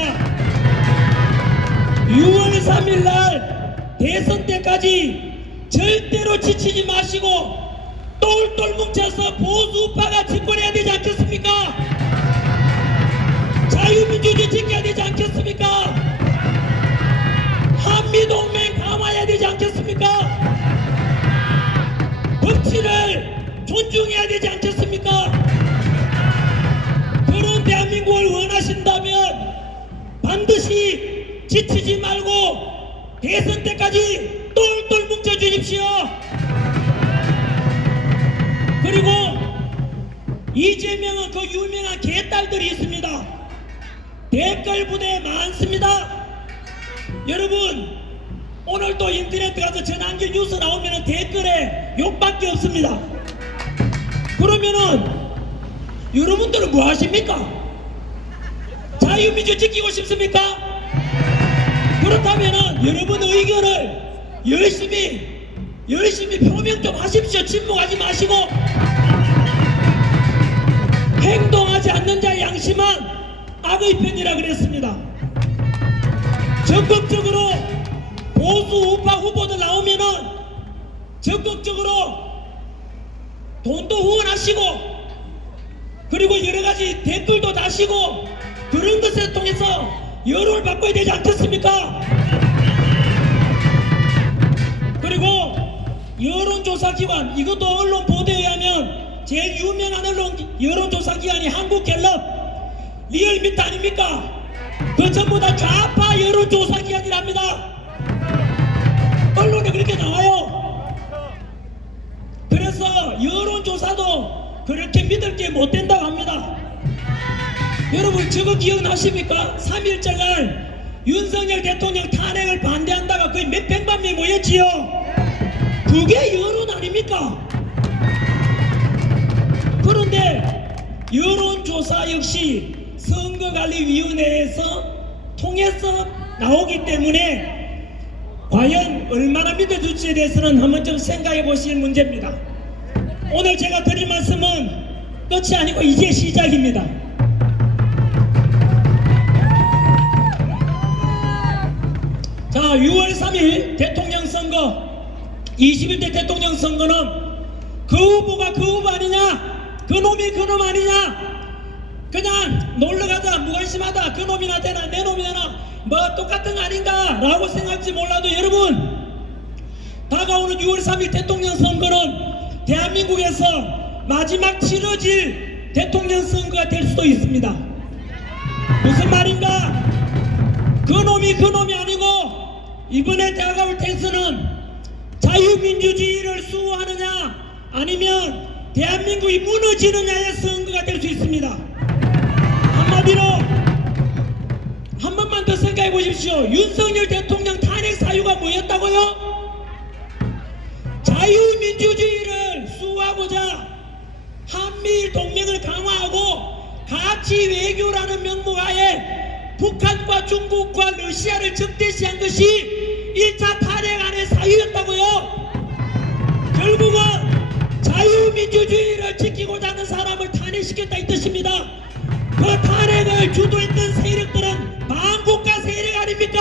6월 3일날 대선 때까지 절대로 지치지 마시고 똘똘 뭉쳐서 보수 우파가 집권해야 되지 않겠습니까? 자유민주주의 지켜야 되지 않겠습니까? 한미동맹 강화해야 되지 않겠습니까? 법치를 존중해야 되지 않겠습니까? 그런 대한민국을 원하신다면 반드시 지치지 말고 대선 때까지 똘똘 뭉쳐 주십시오. 그리고 이재명은 그 유명한 개딸들이 있습니다. 댓글 부대 많습니다. 여러분, 오늘도 인터넷 가서 전환길 뉴스 나오면 댓글에 욕밖에 없습니다. 그러면은 여러분들은 뭐 하십니까? 자유민주 지키고 싶습니까? 그렇다면은 여러분의 의견을 열심히 표명 좀 하십시오. 침묵하지 마시고. 행동하지 않는 자의 양심은 악의 편이라 그랬습니다. 적극적으로 보수 우파 후보들 나오면은 적극적으로 돈도 후원하시고, 그리고 여러가지 댓글도 다시고, 그런 것을 통해서 여론을 바꿔야 되지 않겠습니까? 그리고 여론조사기관, 이것도 언론 보도에 의하면 제일 유명한 여론조사기관이 한국갤럽, 리얼미터 아닙니까? 그 전부 다 좌파 여론조사기관이랍니다. 언론에 그렇게 나와요. 그래서 여론조사도 그렇게 믿을 게 못 된다고 합니다. 여러분, 저거 기억나십니까? 3일절 날 윤석열 대통령 탄핵을 반대한다가 거의 몇백만 명이 모였지요. 그게 여론 아닙니까? 그런데 여론조사 역시 선거관리위원회에서 통해서 나오기 때문에 과연 얼마나 믿어줄지에 대해서는 한번 좀 생각해 보실 문제입니다. 오늘 제가 드릴 말씀은 끝이 아니고 이제 시작입니다. 자, 6월 3일 대통령 선거, 21대 대통령 선거는 그 후보가 그 후보 아니냐, 그 놈이 그 놈 아니냐, 그냥 놀러가자, 무관심하다, 그 놈이나 되나 내 놈이나 뭐 똑같은 거 아닌가 라고 생각할지 몰라도, 여러분, 다가오는 6월 3일 대통령 선거는 대한민국에서 마지막 치러질 대통령 선거가 될 수도 있습니다. 무슨 말인가? 그 놈이 아니고 이번에 다가올 대선은 자유민주주의를 수호하느냐 아니면 대한민국이 무너지느냐의 선거가 될 수 있습니다. 한마디로 한 번만 더 생각해 보십시오. 윤석열 대통령 탄핵 사유가 뭐였다고요? 자유민주주의를 수호하고자 한미일 동맹을 강화하고 가치 외교라는 명목하에 북한과 중국과 러시아를 적대시한 것이 1차 탄핵안의 사유였다고요. 결국은 자유민주주의를 지키고자 하는 사람을 탄핵시켰다 이 뜻입니다. 그 탄핵을 주도했던 세력들은 반국가 세력 아닙니까?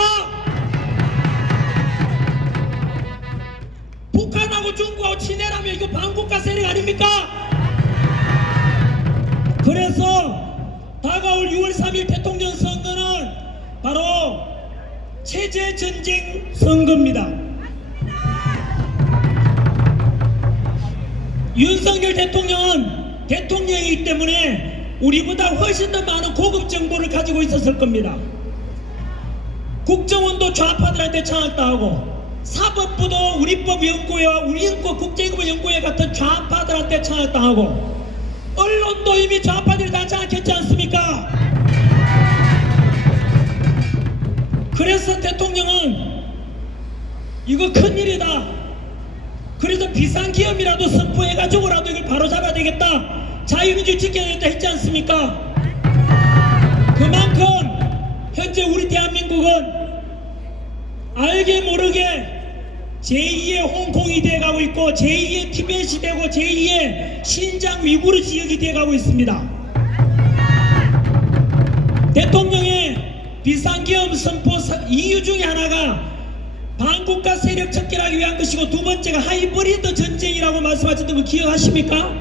북한하고 중국하고 친해라면 이거 반국가 세력 아닙니까? 그래서 다가올 6월 3일 대통령 선거는 바로 체제전쟁 선거입니다. 윤석열 대통령은 대통령이기 때문에 우리보다 훨씬 더 많은 고급 정보를 가지고 있었을 겁니다. 국정원도 좌파들한테 장악당하고, 사법부도 우리법연구회와 우리인권 국제인권연구회 같은 좌파들한테 장악당하고, 언론도 이미 좌파들이 다 장악했지 않습니까? 그래서 대통령은 이거 큰일이다, 그래서 비상기업이라도 선포해가지고라도 이걸 바로잡아야 되겠다, 자유민주 지켜야 되겠다 했지 않습니까? 알게 모르게 제2의 홍콩이 돼가고 있고 제2의 티벳이 되고 제2의 신장 위구르 지역이 돼가고 있습니다. 대통령의 비상기업 선포 이유 중에 하나가 반국가 세력 척결하기 위한 것이고 두 번째가 하이브리드 전쟁이라고 말씀하셨던 거 기억하십니까?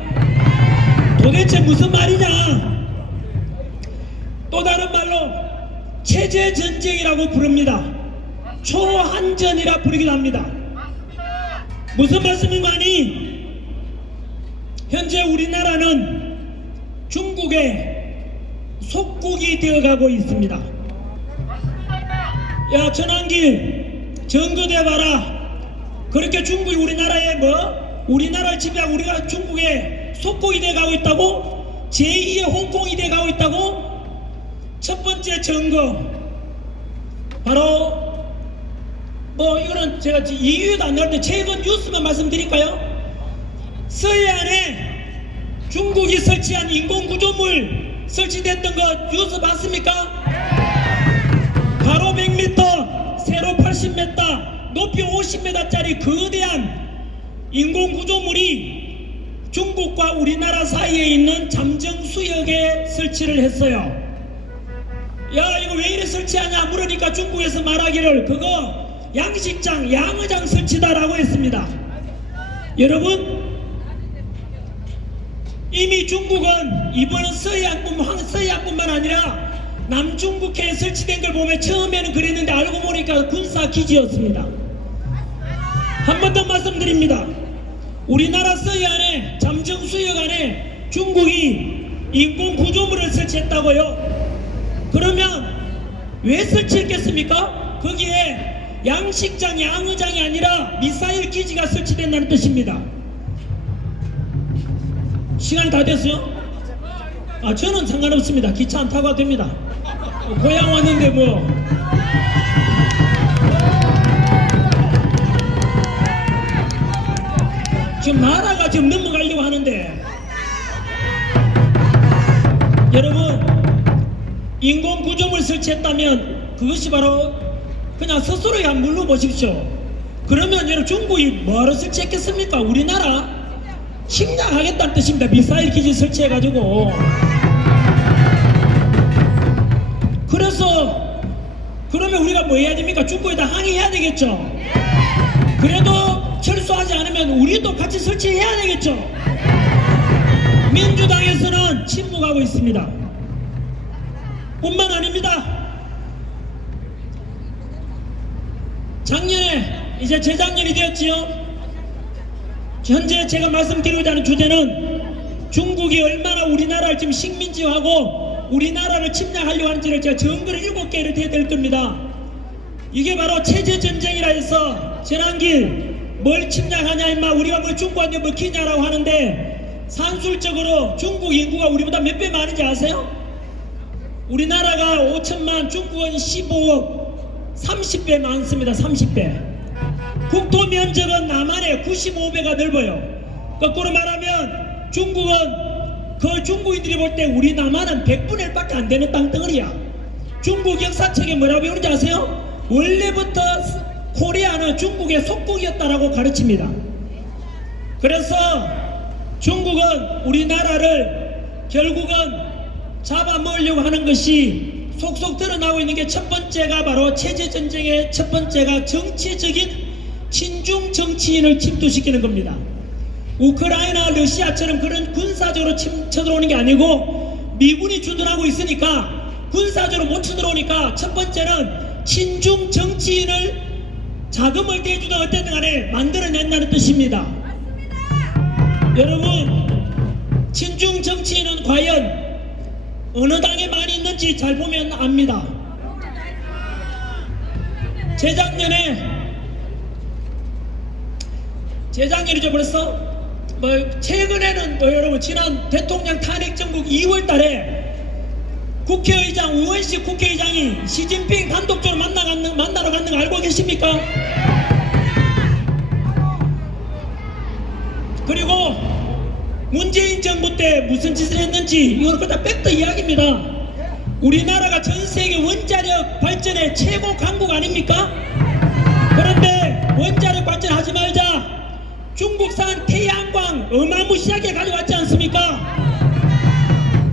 도대체 무슨 말이냐? 또 다른 말로 체제 전쟁이라고 부릅니다. 초한전이라 부르기도 합니다. 무슨 말씀인가 하니 현재 우리나라는 중국의 속국이 되어가고 있습니다. 야 전환길 정거돼봐라. 그렇게 중국이 우리나라에 우리나라를 지배하고 우리가 중국의 속국이 돼가고 있다고? 제2의 홍콩이 돼가고 있다고? 첫 번째 증거 바로 이거는 제가 이유도 안 나올 때 최근 뉴스만 말씀드릴까요? 서해안에 중국이 설치한 인공구조물 설치됐던 거 뉴스 봤습니까? 가로 100m, 세로 80m, 높이 50m짜리 거대한 인공구조물이 중국과 우리나라 사이에 있는 잠정수역에 설치를 했어요. 야 이거 왜 이래 설치하냐 물으니까 중국에서 말하기를 그거 양식장, 양어장 설치다라고 했습니다. 여러분 이미 중국은 이번 서해안뿐만 아니라 남중국해에 설치된 걸 보면 처음에는 그랬는데 알고 보니까 군사기지였습니다. 한 번 더 말씀드립니다. 우리나라 서해안에 잠정수역 안에 중국이 인공구조물을 설치했다고요? 그러면 왜 설치했겠습니까? 거기에 양식장, 양어장이 아니라 미사일 기지가 설치된다는 뜻입니다. 시간이 다 됐어요? 저는 상관없습니다. 기차 안 타고 됩니다. 고향 왔는데 뭐. 지금 나라가 지금 넘어가려고 하는데. 여러분, 인공구조물 설치했다면 그것이 바로 그냥 스스로에 한번 물어보십시오. 그러면 여러분 중국이 뭐하러 설치했겠습니까? 우리나라 침략하겠다는 뜻입니다. 미사일 기지 설치해가지고. 그래서 그러면 우리가 뭐 해야 됩니까? 중국에다 항의해야 되겠죠. 그래도 철수하지 않으면 우리도 같이 설치해야 되겠죠. 민주당에서는 침묵하고 있습니다. 뿐만 아닙니다. 작년에 이제 재작년이 되었지요. 현재 제가 말씀드리고자 하는 주제는 중국이 얼마나 우리나라를 지금 식민지화하고 우리나라를 침략하려고 하는지를 제가 증거를 7개를 대드릴 겁니다. 이게 바로 체제전쟁이라 해서 전환길 뭘 침략하냐 임마 우리가 뭘 중국한테 먹히냐라고 하는데 산술적으로 중국 인구가 우리보다 몇 배 많은지 아세요? 우리나라가 5천만, 중국은 15억, 30배 많습니다. 30배. 국토 면적은 남한의 95배가 넓어요. 거꾸로 말하면 중국은 그 중국인들이 볼 때 우리 남한은 100분의 1밖에 안 되는 땅덩어리야. 중국 역사책에 뭐라 배우는지 아세요? 원래부터 코리아는 중국의 속국이었다라고 가르칩니다. 그래서 중국은 우리나라를 결국은 잡아먹으려고 하는 것이 속속 드러나고 있는 게 첫 번째가 바로 체제전쟁의 첫 번째가 정치적인 친중 정치인을 침투시키는 겁니다. 우크라이나, 러시아처럼 그런 군사적으로 쳐들어오는 게 아니고 미군이 주둔하고 있으니까 군사적으로 못 쳐들어오니까 첫 번째는 친중 정치인을 자금을 대주든 어쨌든 간에 만들어낸다는 뜻입니다. 여러분 친중 정치인은 과연 어느 당에 많이 있는지 잘 보면 압니다. 재작년이죠 벌써? 최근에는 여러분 지난 대통령 탄핵 정국 2월 달에 국회의장 우원식 국회의장이 시진핑 단독적으로 만나러 갔는 거 알고 계십니까? 그리고 문재인 정부 때 무슨 짓을 했는지 이건 그다 팩트 이야기입니다. 우리나라가 전 세계 원자력 발전의 최고 강국 아닙니까? 원자력 발전하지 말자. 중국산 태양광 어마무시하게 가져왔지 않습니까?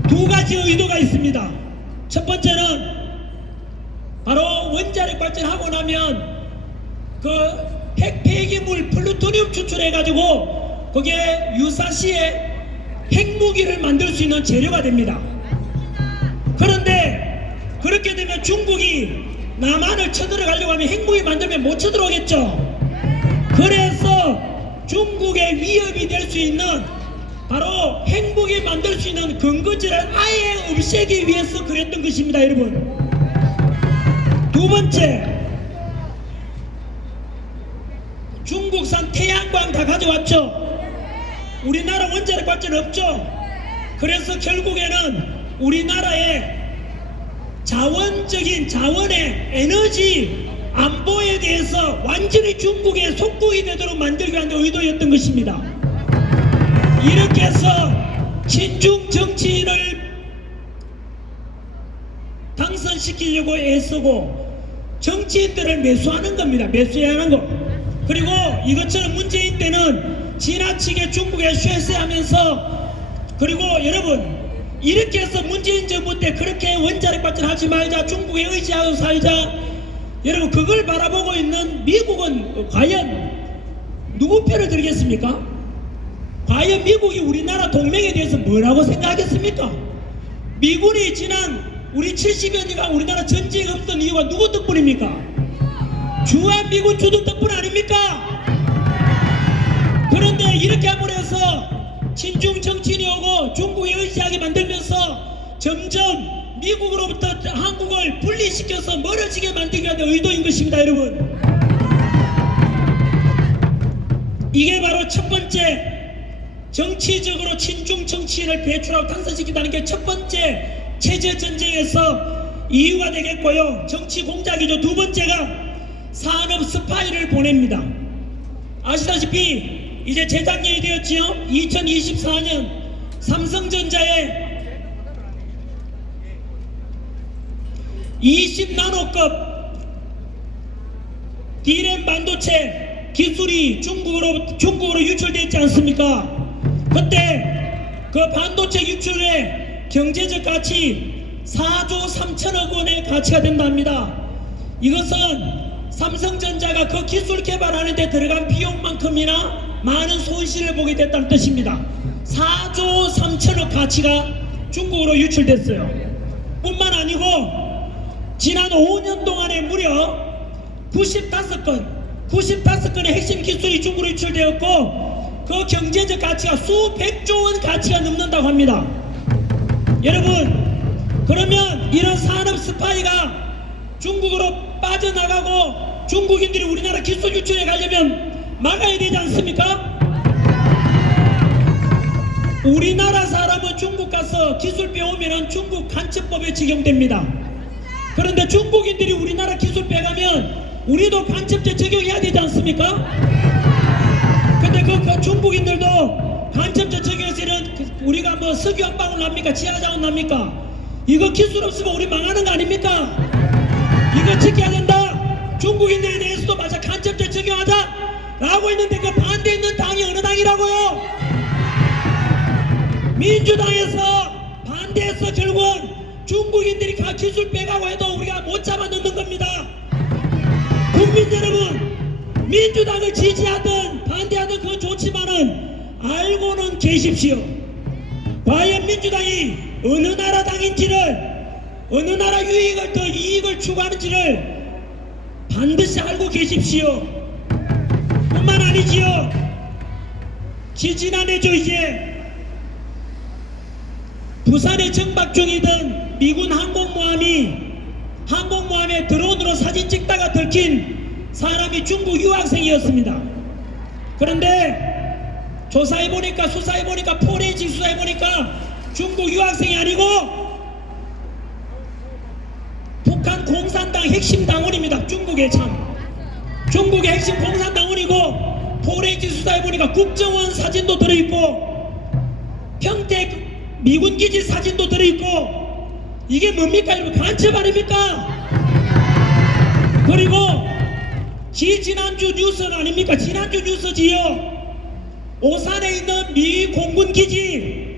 두 가지 의도가 있습니다. 첫 번째는 바로 원자력 발전하고 나면 그 핵폐기물 플루토늄 추출해가지고 거기에 유사시에 핵무기를 만들 수 있는 재료가 됩니다. 그런데 그렇게 되면 중국이 남한을 쳐들어가려고 하면 핵무기 만들면 못 쳐들어오겠죠. 그래서 중국의 위협이 될 수 있는 바로 핵무기 만들 수 있는 근거지를 아예 없애기 위해서 그랬던 것입니다, 여러분. 두 번째, 중국산 태양광 다 가져왔죠. 우리나라 원자력 발전 없죠. 그래서 결국에는 우리나라의 자원의 에너지 안보에 대해서 완전히 중국의 속국이 되도록 만들기 위한 의도였던 것입니다. 이렇게 해서 친중 정치인을 당선시키려고 애쓰고 정치인들을 매수하는 겁니다. 매수해야 하는 거. 그리고 이것처럼 문재인 때는 지나치게 중국에 쉐세하면서, 그리고 여러분 이렇게 해서 문재인 정부 때 그렇게 원자력 발전하지 말자, 중국에 의지하고 살자, 여러분 그걸 바라보고 있는 미국은 과연 누구 편을 들겠습니까? 과연 미국이 우리나라 동맹에 대해서 뭐라고 생각하겠습니까? 미군이 지난 우리 70여 년간 우리나라 전쟁이 없던 이유가 누구 덕분입니까? 주한미군 주둔 덕분 아닙니까? 그런데 이렇게 함으로 해서 친중 정치인이 오고 중국에 의지하게 만들면서 점점 미국으로부터 한국을 분리시켜서 멀어지게 만들기 위한 의도인 것입니다, 여러분. 이게 바로 첫 번째, 정치적으로 친중 정치인을 배출하고 당선시킨다는 게 첫 번째 체제 전쟁에서 이유가 되겠고요. 정치 공작이죠. 두 번째가 산업 스파이를 보냅니다. 아시다시피 이제 재작년이 되었지요. 2024년 삼성전자에 20나노급 D램 반도체 기술이 중국으로 유출되어 있지 않습니까? 그때 그 반도체 유출의 경제적 가치 4조 3천억 원의 가치가 된답니다. 이것은 삼성전자가 그 기술 개발하는 데 들어간 비용만큼이나 많은 손실을 보게 됐다는 뜻입니다. 4조 3천억 가치가 중국으로 유출됐어요. 뿐만 아니고 지난 5년 동안에 무려 95건의 핵심 기술이 중국으로 유출되었고 그 경제적 가치가 수백조 원 가치가 넘는다고 합니다. 여러분, 그러면 이런 산업 스파이가 중국으로 빠져나가고 중국인들이 우리나라 기술 유출에 가려면 막아야 되지 않습니까? 우리나라 사람은 중국 가서 기술 배우면 중국 간첩법에 적용됩니다. 그런데 중국인들이 우리나라 기술 빼가면 우리도 간첩죄 적용해야 되지 않습니까? 근데 그 중국인들도 간첩죄 적용해서는 우리가 뭐 석유 한 방울 납니까? 지하자원 납니까? 이거 기술 없으면 우리 망하는 거 아닙니까? 이거 지켜야 된다. 중국인들에 대해서도 마찬가지 간첩죄 적용하자 라고 했는데 그 반대 있는 당이 어느 당이라고요? 민주당에서 반대해서 결국은 중국인들이 기술 빼가고 해도 우리가 못 잡아넣는 겁니다. 국민 여러분, 민주당을 지지하든 반대하든 그건 좋지만은 알고는 계십시오. 과연 민주당이 어느 나라 당인지를, 어느 나라 유익을 더 이익을 추구하는지를 반드시 알고 계십시오. 뿐만 아니지요. 지지난해죠. 이제 부산에 정박 중이던 미군 항공모함에 드론으로 사진 찍다가 들킨 사람이 중국 유학생이었습니다. 그런데 수사해보니까 포렌식 수사해보니까 중국 유학생이 아니고 북한 공산당 핵심 당원입니다. 중국의 핵심 공산당원이고, 포렌식 수사해보니까 국정원 사진도 들어있고 평택 미군기지 사진도 들어있고, 이게 뭡니까? 여러분, 간첩 아닙니까? 그리고 지난주 뉴스는 아닙니까? 지난주 뉴스지요. 오산에 있는 미 공군기지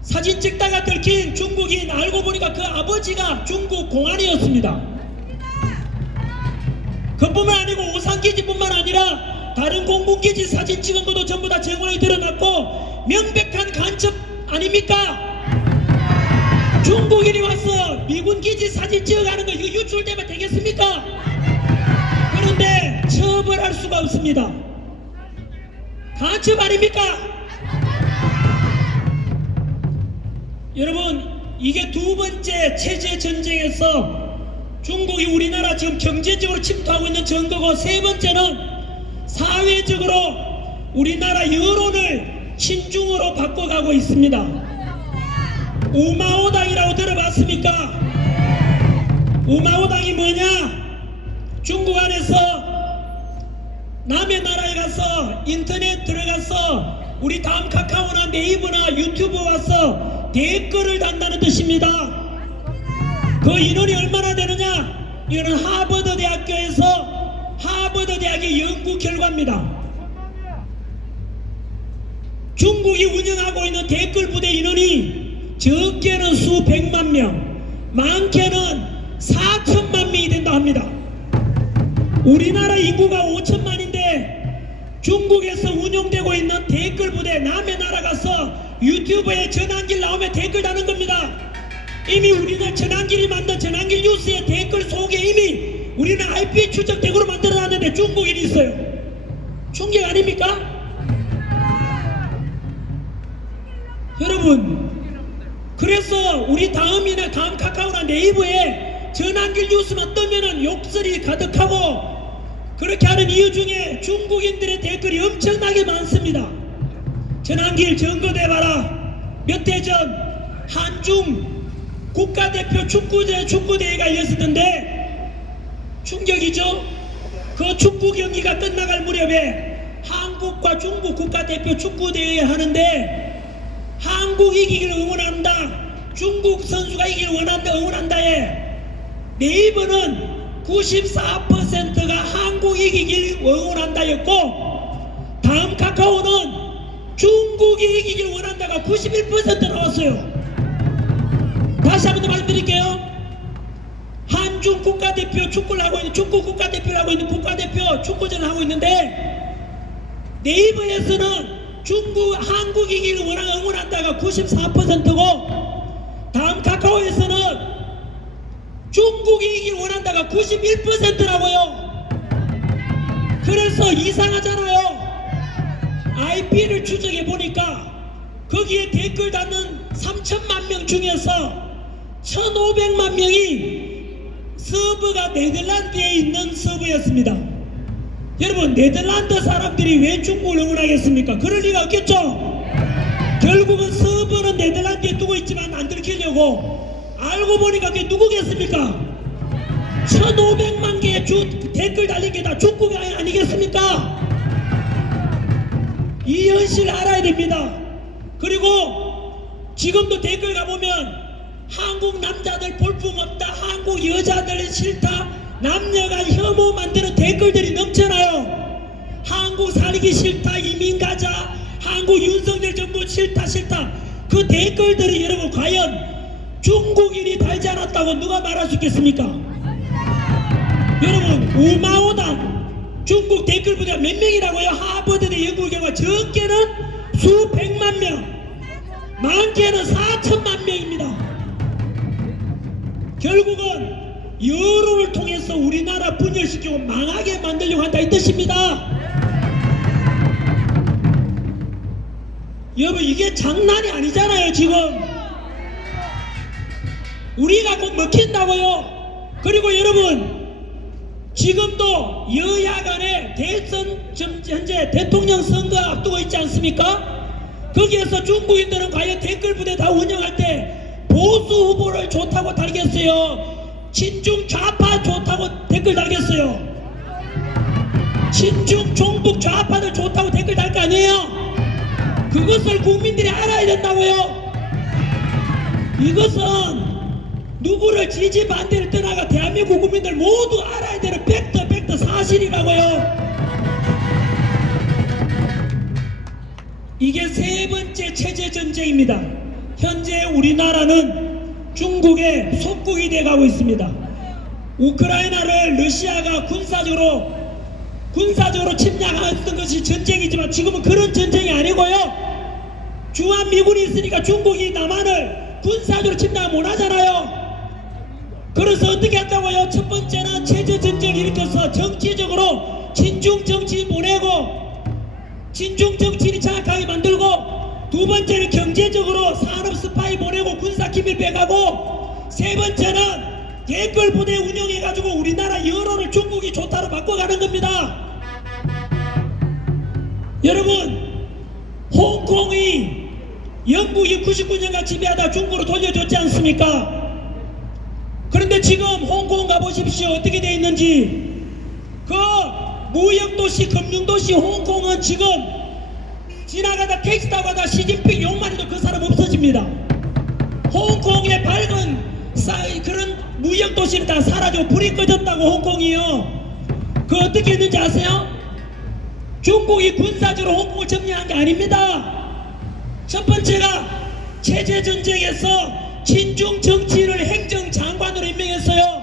사진 찍다가 들킨 중국인, 알고 보니까 그 아버지가 중국 공안이었습니다. 그뿐만 아니고 오산기지뿐만 아니라 다른 공군기지 사진 찍은 것도 전부 다 정황이 드러났고 명백한 간첩 아닙니까? 중국인이 와서 미군 기지 사진 찍어가는 거 이거 유출되면 되겠습니까? 그런데 처벌할 수가 없습니다. 간첩 아닙니까? 여러분, 이게 두 번째 체제 전쟁에서 중국이 우리나라 지금 경제적으로 침투하고 있는 증거고, 세 번째는 사회적으로 우리나라 여론을 친중으로 바꿔가고 있습니다. 우마오당이라고 들어봤습니까? 우마오당이 뭐냐? 중국 안에서 남의 나라에 가서 인터넷 들어가서 우리 다음 카카오나 네이버나 유튜브 와서 댓글을 단다는 뜻입니다. 그 인원이 얼마나 되느냐? 이거는 하버드 대학교에서 하버드 대학의 연구 결과입니다. 중국이 운영하고 있는 댓글 부대 인원이 적게는 수백만 명, 많게는 4천만 명이 된다 합니다. 우리나라 인구가 5천만인데 중국에서 운영되고 있는 댓글 부대, 남의 나라 가서 유튜브에 전환길 나오면 댓글 다는 겁니다. 이미 우리는 전환길이 만든 전환길 뉴스의 댓글 속에 이미 우리는 IP 추적 대구로 만들어놨는데 중국인이 있어요. 충격 아닙니까? 여러분, 그래서 우리 다음 카카오나 네이버에 전환길 뉴스만 뜨면은 욕설이 가득하고 그렇게 하는 이유 중에 중국인들의 댓글이 엄청나게 많습니다. 전환길 점거돼봐라. 몇 해 전 한중 국가대표 축구대회가 열렸었는데 충격이죠. 그 축구 경기가 끝나갈 무렵에 한국과 중국 국가대표 축구대회 하는데 한국 이기기를 응원한다, 중국 선수가 이기기를 응원한다에 네이버는 94%가 한국 이기기를 응원한다였고, 다음 카카오는 중국이 이기기를 원한다가 91% 나왔어요. 다시 한 번 더 말씀드릴게요. 한중 국가대표 축구를 하고 있는, 중국 국가대표를 하고 있는 국가대표 축구전을 하고 있는데 네이버에서는 한국 이기기를 응원한다가 94%고 다음 카카오에서는 중국이 이기기를 원한다가 91%라고요. 그래서 이상하잖아요. IP를 추적해 보니까 거기에 댓글 달는 3천만 명 중에서 1,500만 명이 서버가 네덜란드에 있는 서버였습니다. 여러분, 네덜란드 사람들이 왜 중국을 응원하겠습니까? 그럴 리가 없겠죠. 결국은 서버는 네덜란드에 두고 있지만 안 들키려고. 알고 보니까 그게 누구겠습니까? 1,500만 개의 댓글 달린 게 다 중국이 아니겠습니까? 이 현실을 알아야 됩니다. 그리고 지금도 댓글 가보면 한국 남자들 볼품없다, 한국 여자들 싫다, 남녀가 혐오 만드는 댓글들이 넘쳐나요. 한국 살기 싫다, 이민 가자, 한국 윤석열 정부 싫다. 그 댓글들이 여러분 과연 중국인이 달지 않았다고 누가 말할 수 있겠습니까? 여러분, 우마오당 중국 댓글 부대가 몇 명이라고요? 하버드대 연구 결과 적게는 수백만 명, 많게는 4천만 명입니다. 결국은 여론을 통해서 우리나라 분열시키고 망하게 만들려고 한다 이 뜻입니다. 여러분, 이게 장난이 아니잖아요. 지금 우리가 곧 먹힌다고요. 그리고 여러분, 지금도 여야 간에 현재 대통령 선거 앞두고 있지 않습니까? 거기에서 중국인들은 과연 댓글 부대 다 운영할 때 보수 후보를 좋다고 달겠어요? 친중 좌파 좋다고 댓글 달겠어요? 친중 종북 좌파들 좋다고 댓글 달 거 아니에요? 그것을 국민들이 알아야 된다고요. 이것은 누구를 지지 반대를 떠나가 대한민국 국민들 모두 알아야 되는 팩트 사실이라고요. 이게 세 번째 체제 전쟁입니다. 현재 우리나라는 중국의 속국이 돼가고 있습니다. 우크라이나를 러시아가 군사적으로 침략했던 것이 전쟁이지만 지금은 그런 전쟁이 아니고요. 주한미군이 있으니까 중국이 남한을 군사적으로 침략 못하잖아요. 그래서 어떻게 한다고요? 첫 번째는 체제전쟁을 일으켜서 정치적으로 친중정치인 보내고 친중정치인이 장악하게 만들고, 두 번째는 경제적으로 산업 스파이 보내고 군사기밀 빼가고, 세 번째는 댓글 부대 운영해가지고 우리나라 여론을 중국이 좋다로 바꿔가는 겁니다. 여러분, 홍콩이 영국이 99년간 지배하다 중국으로 돌려줬지 않습니까? 그런데 지금 홍콩 가보십시오. 어떻게 돼 있는지. 그 무역도시, 금융도시 홍콩은 지금 지나가다 택시 타고 가다 시진핑 욕만 해도 그 사람 없어집니다. 홍콩의 밝은 그런 무역도시는 다 사라지고 불이 꺼졌다고 홍콩이요. 그 어떻게 했는지 아세요? 중국이 군사적으로 홍콩을 점령한 게 아닙니다. 첫 번째가 체제전쟁에서 친중 정치인을 행정장관으로 임명했어요.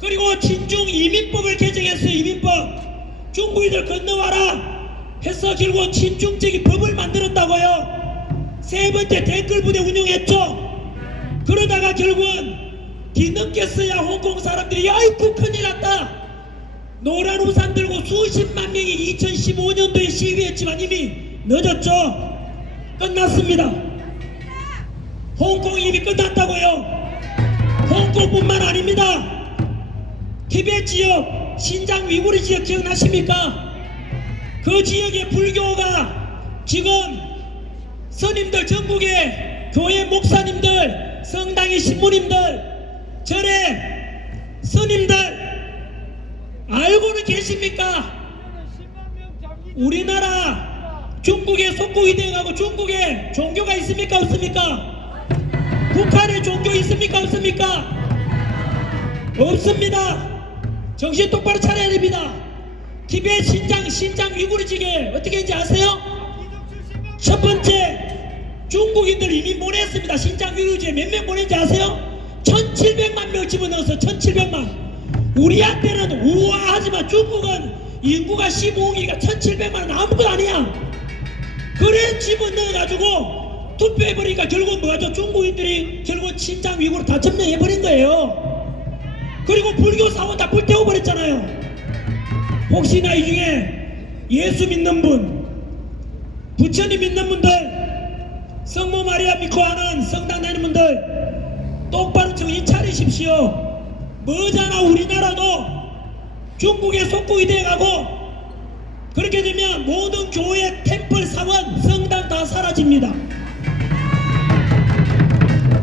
그리고 친중 이민법을 개정했어요. 이민법. 중국인들 건너와라 해서 결국 친중적인 법을 만들었다고요. 세 번째 댓글 부대 운영했죠. 그러다가 결국은 뒤늦게서야 홍콩 사람들이 아이고 큰일 났다, 노란 우산 들고 수십만 명이 2015년도에 시위했지만 이미 늦었죠. 끝났습니다. 홍콩이 이미 끝났다고요. 홍콩뿐만 아닙니다. 티베트 지역, 신장 위구르 지역 기억나십니까? 그 지역의 불교가 지금 스님들, 전국의 교회 목사님들, 성당의 신부님들, 절의 스님들 알고는 계십니까? 우리나라 중국의 속국이 되어가고 중국에 종교가 있습니까? 없습니까? 북한에 종교 있습니까? 없습니까? 없습니다. 정신 똑바로 차려야 됩니다. 티베트 신장 위구르 지역에 어떻게 했는지 아세요? 첫 번째, 중국인들 이미 보냈습니다. 신장 위구르 지역에 몇 명 보냈는지 아세요? 1700만 명 집어넣어서 1700만. 우리한테는 우아하지만 중국은 인구가 15억이니까 1700만은 아무것도 아니야. 그래 집어넣어가지고 투표해버리니까 결국은 뭐하죠? 중국인들이 결국 신장 위구르 다 점령해버린 거예요. 그리고 불교 사원 다 불태워버렸잖아요. 혹시나 이 중에 예수 믿는 분, 부처님 믿는 분들, 성모 마리아 믿고 하는 성당 다니는 분들 똑바로 정신 차리십시오. 뭐잖아, 우리나라도 중국의 속국이 돼가고 그렇게 되면 모든 교회, 템플, 사원, 성당 다 사라집니다.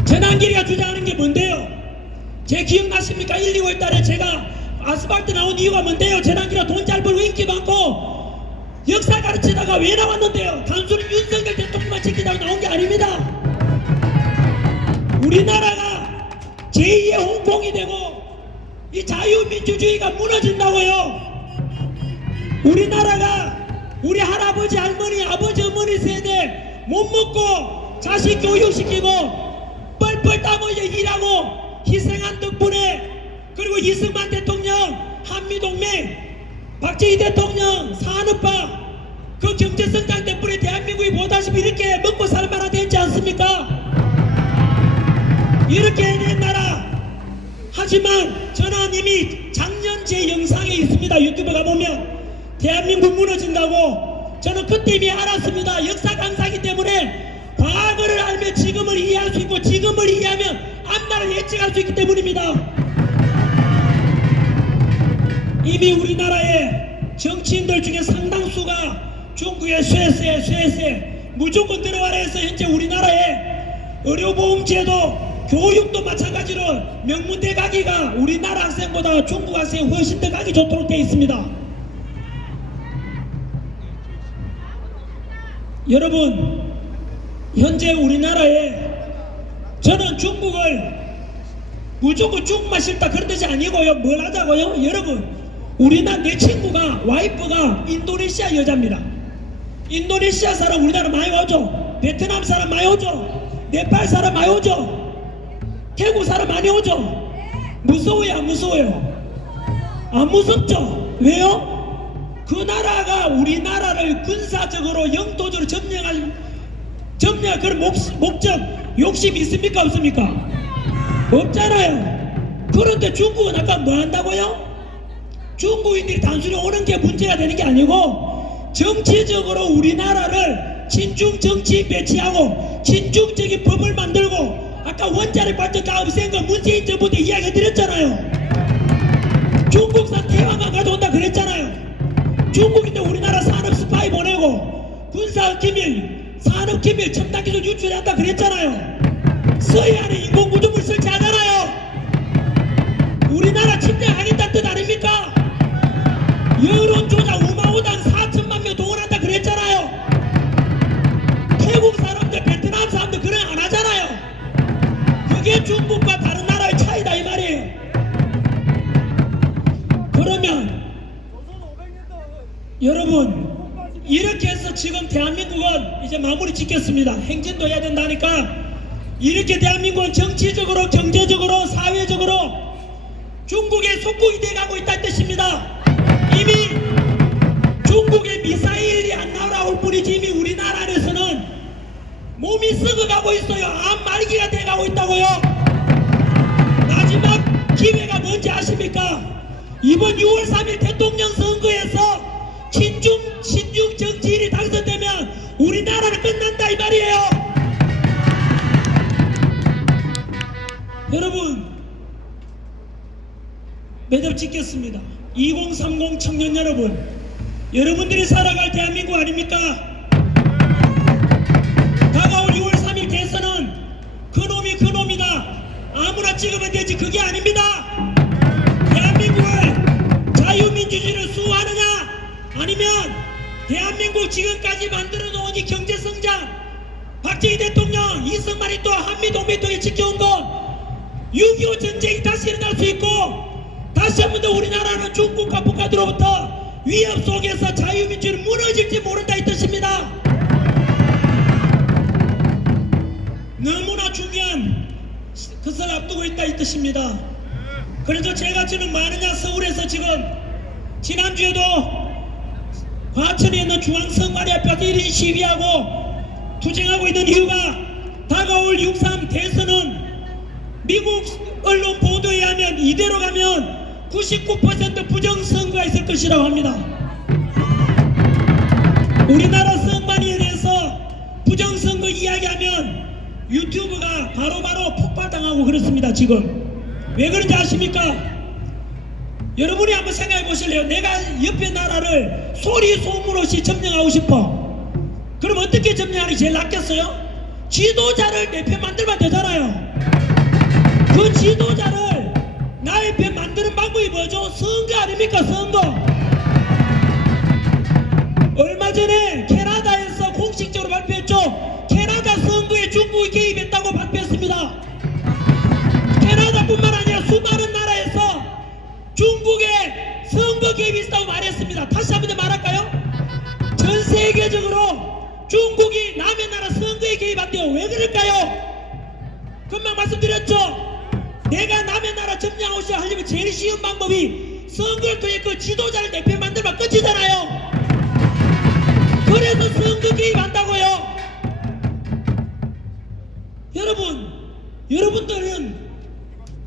전한길이가 주장하는 게 뭔데요? 제 기억나십니까? 1, 2월 달에 제가 아스팔트 나온 이유가 뭔데요? 전한길이가 돈 잘 벌고 인기 많고 역사 가르치다가 왜 나왔는데요? 단순히 윤석열 대통령만 지키다가 나온 게 아닙니다. 우리나라가 제2의 홍콩이 되고 이 자유민주주의가 무너진다고요. 우리나라가 우리 할아버지, 할머니, 아버지, 어머니 세대 못 먹고 자식 교육시키고 뻘뻘 땀 흘려 일하고 희생한 덕분에, 그리고 이승만 대통령, 한미동맹, 박정희 대통령, 산업화, 그 경제성장 덕분에 대한민국이 보다시피 이렇게 먹고 살만하게 됐지 않습니까? 이렇게 해낸 나라. 하지만 저는 이미 작년 제 영상에 있습니다. 유튜브 가보면 대한민국 무너진다고. 저는 그때 이미 알았습니다. 역사 강사이기 때문에 과거를 알면 지금을 이해할 수 있고 지금을 이해하면 앞날을 예측할 수 있기 때문입니다. 이미 우리나라의 정치인들 중에 상당수가 중국의 쇠세 무조건 들어가라 해서 현재 우리나라의 의료보험제도, 교육도 마찬가지로 명문대 가기가 우리나라 학생보다 중국 학생이 훨씬 더 가기 좋도록 되어 있습니다. 여러분, 현재 우리나라에 저는 중국을 무조건 중국만 싫다 그런 뜻이 아니고요. 뭘 하자고요? 여러분, 우리나라 내 친구가 와이프가 인도네시아 여자입니다. 인도네시아 사람 우리나라 많이 오죠. 베트남 사람 많이 오죠. 네팔 사람 많이 오죠. 태국 사람 많이 오죠. 무서워요 안 무서워요? 안 무섭죠? 왜요? 그 나라가 우리나라를 군사적으로 영토적으로 점령할 그런 목적 욕심 있습니까 없습니까? 없잖아요. 그런데 중국은 아까 뭐 한다고요? 중국인들이 단순히 오는 게 문제가 되는 게 아니고 정치적으로 우리나라를 친중 정치인 배치하고 친중적인 법을 만들고 아까 원자력 발전 다 없앤 거 문재인 정부 때 이야기 해드렸잖아요. 중국산 태화강 가져온다 그랬잖아요. 중국인데 우리나라 산업 스파이 보내고 군사 기밀, 산업 기밀, 첨단 기술 유출한다 그랬잖아요. 서해안에 인공구조물 설치하잖아요. 우리나라 침략하겠다는 뜻 아닙니까? 여론조작 우마우당 4천만 명 동원한다 그랬잖아요. 태국 사람들, 베트남 사람들 그런 안 하잖아요. 그게 중국과 다른 나라의 차이다 이 말이에요. 그러면 여러분 이렇게 해서 지금 대한민국은 이제 마무리 짓겠습니다. 행진도 해야 된다니까 이렇게 대한민국은 정치적으로 경제적으로 사회적으로 중국의 속국이 돼가고 있다는 뜻입니다. 이미 중국의 미사일이 안 날아올 뿐이지 이미 우리나라 안에서는 몸이 썩어가고 있어요. 암 말기가 돼가고 있다고요. 마지막 기회가 뭔지 아십니까? 이번 6월 3일 대통령 선거에서 친중 정치인이 당선되면 우리나라는 끝난다 이 말이에요. 여러분 매듭 짓겠습니다. 2030 청년 여러분, 여러분들이 살아갈 대한민국 아닙니까? 다가올 6월 3일 대선은 그놈이 그놈이다 아무나 찍으면 되지 그게 아닙니다. 대한민국을 자유민주주의를 수호하느냐 아니면 대한민국 지금까지 만들어 놓은 이 경제성장 박정희 대통령 이승만이 또 한미동맹통에 지켜온 거 6.25 전쟁이 다시 일어날 수 있고 다시 한 번 더 우리나라는 중국과 북한으로부터 위협 속에서 자유민주주의를 무너질지 모른다 이 뜻입니다. 너무나 중요한 것을 앞두고 있다 이 뜻입니다. 그래서 제가 지금 마느냐 서울에서 지금 지난주에도 과천에 있는 중앙성마리 앞에서 1인 시위하고 투쟁하고 있는 이유가 다가올 6.3 대선은 미국 언론 보도에 하면 이대로 가면 99% 부정선거가 있을 것이라고 합니다. 우리나라 선관위에 대해서 부정선거 이야기하면 유튜브가 바로바로 폭발당하고 그렇습니다. 지금 왜 그런지 아십니까? 여러분이 한번 생각해 보실래요? 내가 옆에 나라를 소리 소문 없이 점령하고 싶어. 그럼 어떻게 점령하는 게 제일 낫겠어요? 지도자를 내 편 만들면 되잖아요. 그 지도자를 나의 편 만드는 방법이 뭐죠? 선거 아닙니까? 선거. 얼마 전에 캐나다에서 공식적으로 발표했죠. 캐나다 선거에 중국이 개입했다고 발표했습니다. 캐나다뿐만 아니라 수많은 나라에서 중국의 선거 개입이 있다고 말했습니다. 다시 한 번 더 말할까요? 전 세계적으로 중국이 남의 나라 선거에 개입한대요. 왜 그럴까요? 금방 말씀드렸죠. 내가 남의 나라 점령하고 싶어 하려면 제일 쉬운 방법이 선거를 통해 그 지도자를 내 편 만들면 끝이잖아요. 그래서 선거 개입한다고요.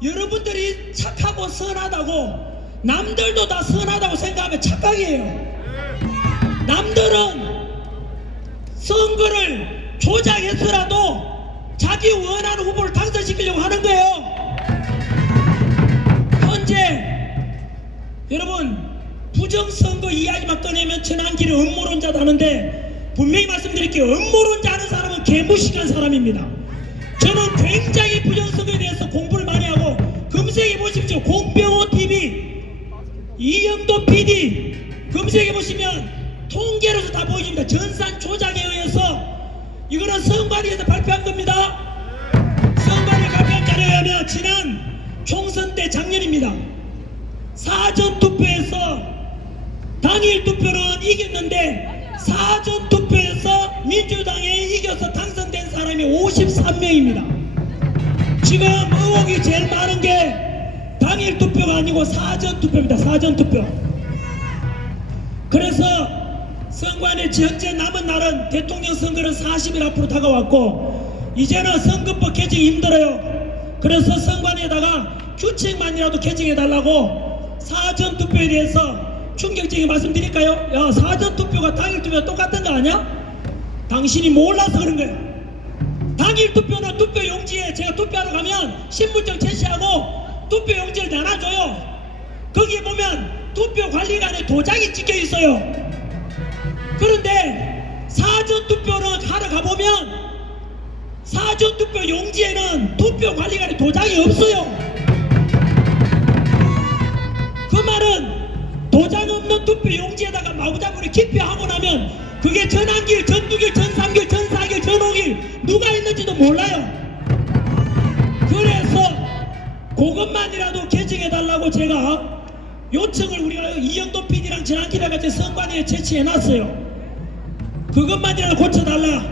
여러분들이 착하고 선하다고 남들도 다 선하다고 생각하면 착각이에요. 남들은 선거를 조작해서라도 자기 원하는 후보를 당선시키려고 하는 거예요. 현재 여러분 부정선거 이야기만 꺼내면 전환기를 음모론자도 하는데 분명히 말씀드릴게요. 음모론자 하는 사람은 개무식한 사람입니다. 저는 굉장히 부정선거에 대해서 공부를 많이 하고 검색해 보십시오. 공병호 TV, 이영도 PD 검색해 보시면 통계로서 다 보여줍니다. 전산 조작에 의해서 이거는 선관위에서 발표한 겁니다. 선관위 발표한 자료에 의하면 지난 총선 때 작년입니다. 사전투표에서 당일 투표는 이겼는데 사전투표에서 민주당에 이겨서 당선된 사람이 53명입니다. 지금 의혹이 제일 많은 게 당일 투표가 아니고 사전투표입니다. 사전투표. 그래서 선관위 현재 남은 날은 대통령 선거는 40일 앞으로 다가왔고 이제는 선거법 개정이 힘들어요. 그래서 선관위에다가 규칙만이라도 개정해달라고 사전투표에 대해서 충격적인 말씀 드릴까요? 야, 사전투표가 당일투표가 똑같은 거 아니야? 당신이 몰라서 그런 거예요. 당일투표는 투표용지에 제가 투표하러 가면 신분증 제시하고 투표용지를 나눠줘요. 거기에 보면 투표관리관에 도장이 찍혀 있어요. 그런데 사전투표는 하러 가보면 사전투표 용지에는 투표관리관에 도장이 없어요. 그 말은 도장 없는 투표 용지에다가 마구잡이로 기표하고 나면 그게 전한길, 전두길, 전삼길, 전사길, 전오길 누가 있는지도 몰라요. 그래서 그것만이라도 개정해달라고 제가 요청을 우리가 이영도 PD랑 전한길에 같이 선관위에 제시해놨어요. 그것만이라도 고쳐달라.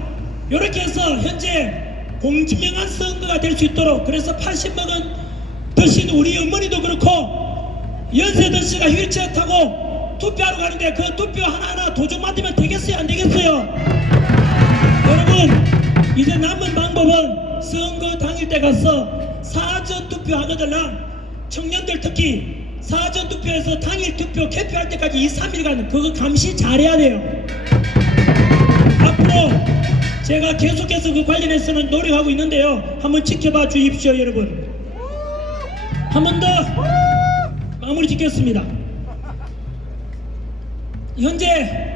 이렇게 해서 현재 공정한 선거가 될 수 있도록 그래서 80먹은 드신 우리 어머니도 그렇고 연세 드시가 휠체어 타고 투표하러 가는데 그 투표 하나하나 도중 맞으면 되겠어요? 안 되겠어요? 여러분 이제 남은 방법은 선거 당일 때 가서 사전투표 하거든요. 청년들 특히 사전투표에서 당일 투표 개표할 때까지 2, 3일간 그거 감시 잘해야 돼요. 앞으로 제가 계속해서 그 관련해서는 노력하고 있는데요. 한번 지켜봐 주십시오 여러분. 한 번 더 마무리 짓겠습니다. 현재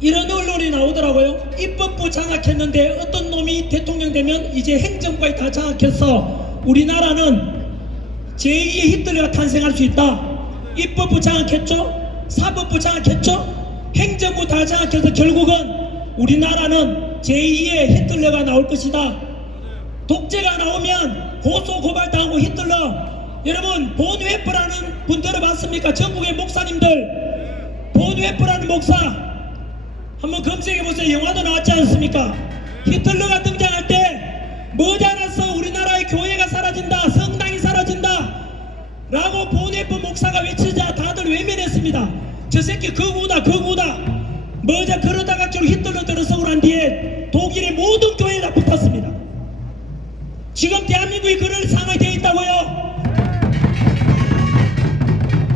이런 언론이 나오더라고요. 입법부 장악했는데 어떤 놈이 대통령 되면 이제 행정부에 다 장악해서 우리나라는 제2의 히틀러가 탄생할 수 있다. 입법부 장악했죠. 사법부 장악했죠. 행정부 다 장악해서 결국은 우리나라는 제2의 히틀러가 나올 것이다. 독재가 나오면 고소 고발당하고 히틀러. 여러분 본웨퍼라는 분 들어봤습니까? 전국의 목사님들 본웨퍼라는 목사 한번 검색해보세요. 영화도 나왔지 않습니까? 히틀러가 등장할 때 머지않아서 우리나라의 교회가 사라진다, 성당이 사라진다 라고 본웨퍼 목사가 외치자 다들 외면했습니다. 저 새끼 거구다 거구다. 머자 그러다가 결국 히틀러 들어서고 난 뒤에 독일의 모든 교회에 다 붙었습니다. 지금 대한민국이 그럴 상황이 되어 있다고요.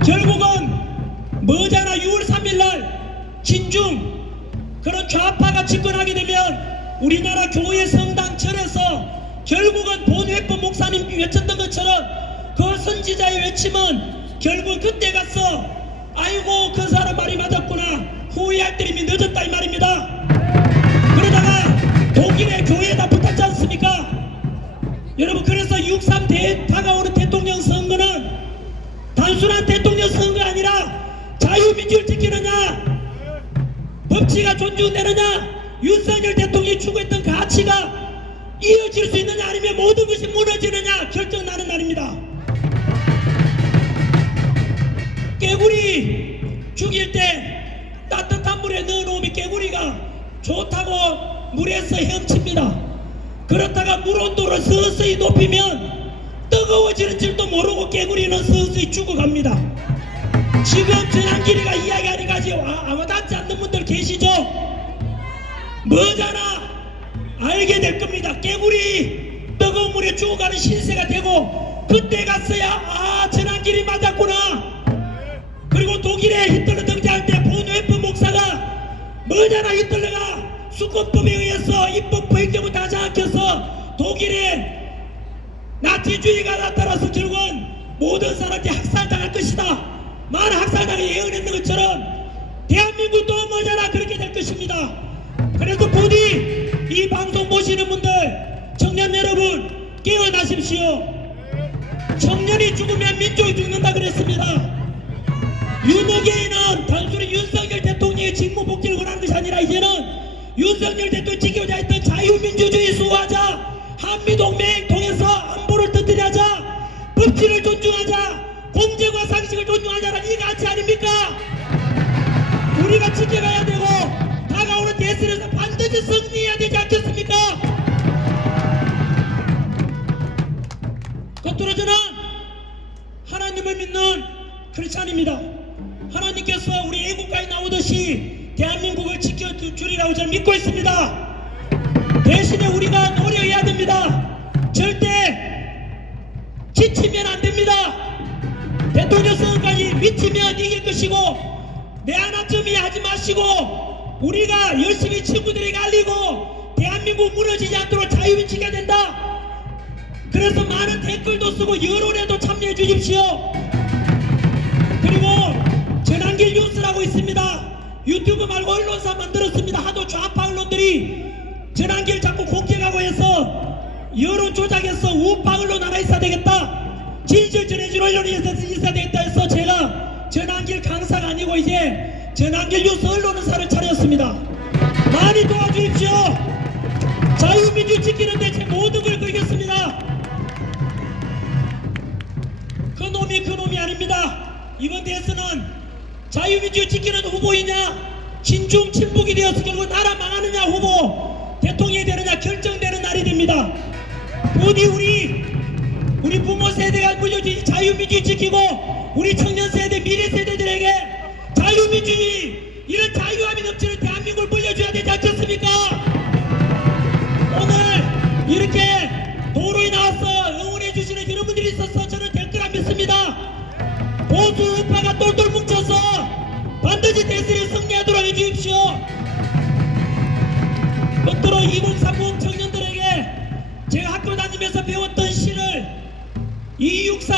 결국은 머지않아 6월 3일날 친중 그런 좌파가 집권하게 되면 우리나라 교회 성당 절에서 결국은 본회법 목사님 외쳤던 것처럼 그 선지자의 외침은 결국 그때 가서 아이고 그 사람 말이 맞았구나 후회할 때이미 늦었다 이 말입니다. 그러다가 독일의 교회에다 붙었지 않습니까? 여러분 그래서 6.3 다가오는 대통령 선거는 단순한 대통령 선거가 아니라 자유민주를 지키느냐 법치가 존중되느냐 윤석열 대통령이 추구했던 가치가 이어질 수 있느냐 아니면 모든 것이 무너지느냐 결정나는 날입니다. 깨구리 죽일 때 따뜻한 물에 넣어놓으면 깨구리가 좋다고 물에서 헤엄칩니다. 그렇다가 물 온도를 서서히 높이면 뜨거워지는 줄도 모르고 깨구리는 서서히 죽어갑니다. 지금 전한길이가 이야기하는 가지 와닿지 않는 분들 계시죠? 머지않아 알게 될 겁니다. 깨구리 뜨거운 물에 죽어가는 신세가 되고 그때 갔어야 전한길이 맞았구나. 그리고 독일의 히틀러 등장할 때 본웨퍼 목사가 머지않아 히틀러가 수권법에 의해서 입법부 행정부 다 장악해서 독일의 나치주의가 나타나서 결국은 모든 사람들이 학살당할 것이다. 많은 학살당이 예언했는 것처럼 대한민국도 머지않아 그렇게 될 것입니다. 그래서 부디 이 방송 보시는 분들 청년 여러분 깨어나십시오. 청년이 죽으면 민족이 죽는다 그랬습니다. 윤호계인은 단순히 윤석열 대통령의 직무복귀를 원하는 것이 아니라 이제는 윤석열 대통령이 지키고자 했던 자유민주주의 수호하자, 한미동맹 통해서 안보를 터뜨리자, 법치를 존중하자, 공정과 상식 겉으로 저는 하나님을 믿는 크리스찬입니다. 하나님께서 우리 애국가에 나오듯이 대한민국을 지켜주리라고 저는 믿고 있습니다. 대신에 우리가 노력해야 됩니다. 절대 지치면 안 됩니다. 대통령 선거까지 미치면 이길 것이고 내 하나쯤이 하지 마시고 우리가 열심히 친구들에게 알리고 대한민국 무너지지 않도록 자유를 지켜야 된다. 그래서 많은 댓글도 쓰고 여론에도 참여해 주십시오. 그리고 전환길 뉴스라고 있습니다. 유튜브 말고 언론사 만들었습니다. 하도 좌파 언론들이 전환길 자꾸 공격하고 해서 여론 조작해서 우파 언론 하나 있어야 되겠다, 진실 전해줄 언론이 있어야 되겠다 해서 제가 전환길 강사가 아니고 이제 전환길 뉴스 언론사를 차렸습니다. 많이 도와주십시오. 자유민주 지키는데 제 모든 걸 걸겠습니다. 그놈이 아닙니다. 이번 대선은 자유민주 지키는 후보이냐 친중 친북이 되어서 결국 나라 망하느냐 후보 대통령이 되느냐 결정되는 날이 됩니다. 부디 우리 부모 세대가 물려준 자유민주 지키고 우리 청년 세대 미래 세대들에게 자유민주주의 이런 자유함이 넘치는 대한민국을 물려줘야 되지 않겠습니까? 오늘 이렇게 도로에 나와서 응원해 주시는 여러분들이 있어서 저는 댓글 안 믿습니다. 보수 우파가 똘똘 뭉쳐서 반드시 대선에 승리하도록 해주십시오. 끝으로 2030 청년들에게 제가 학교 다니면서 배웠던 시를 이육사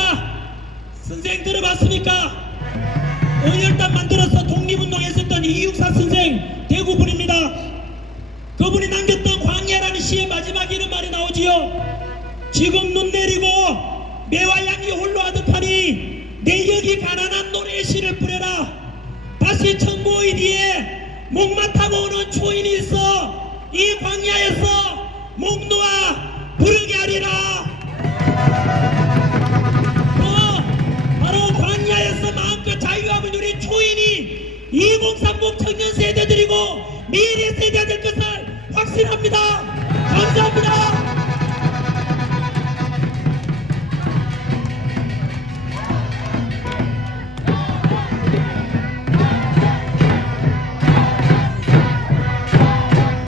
선생 들어봤습니까? 의열단 만들어서 독립운동했었던 이육사 선생 대구 분입니다. 그분이 남겼던 광야라는 시의 마지막 이런 말이 나오지요. 지금 눈 내리고 매와 양이 홀로 하듯 하니 내 여기 가난한 노래의 시를 뿌려라. 다시 천고의 뒤에 목마 타고 오는 초인이 있어 이 광야에서 목 놓아 부르게 하리라. 바로 광야에서 마음껏 자유함을 누린 초인이 2030 청년 세대들이고 미래 세대가 될 것을 확신합니다. 감사합니다.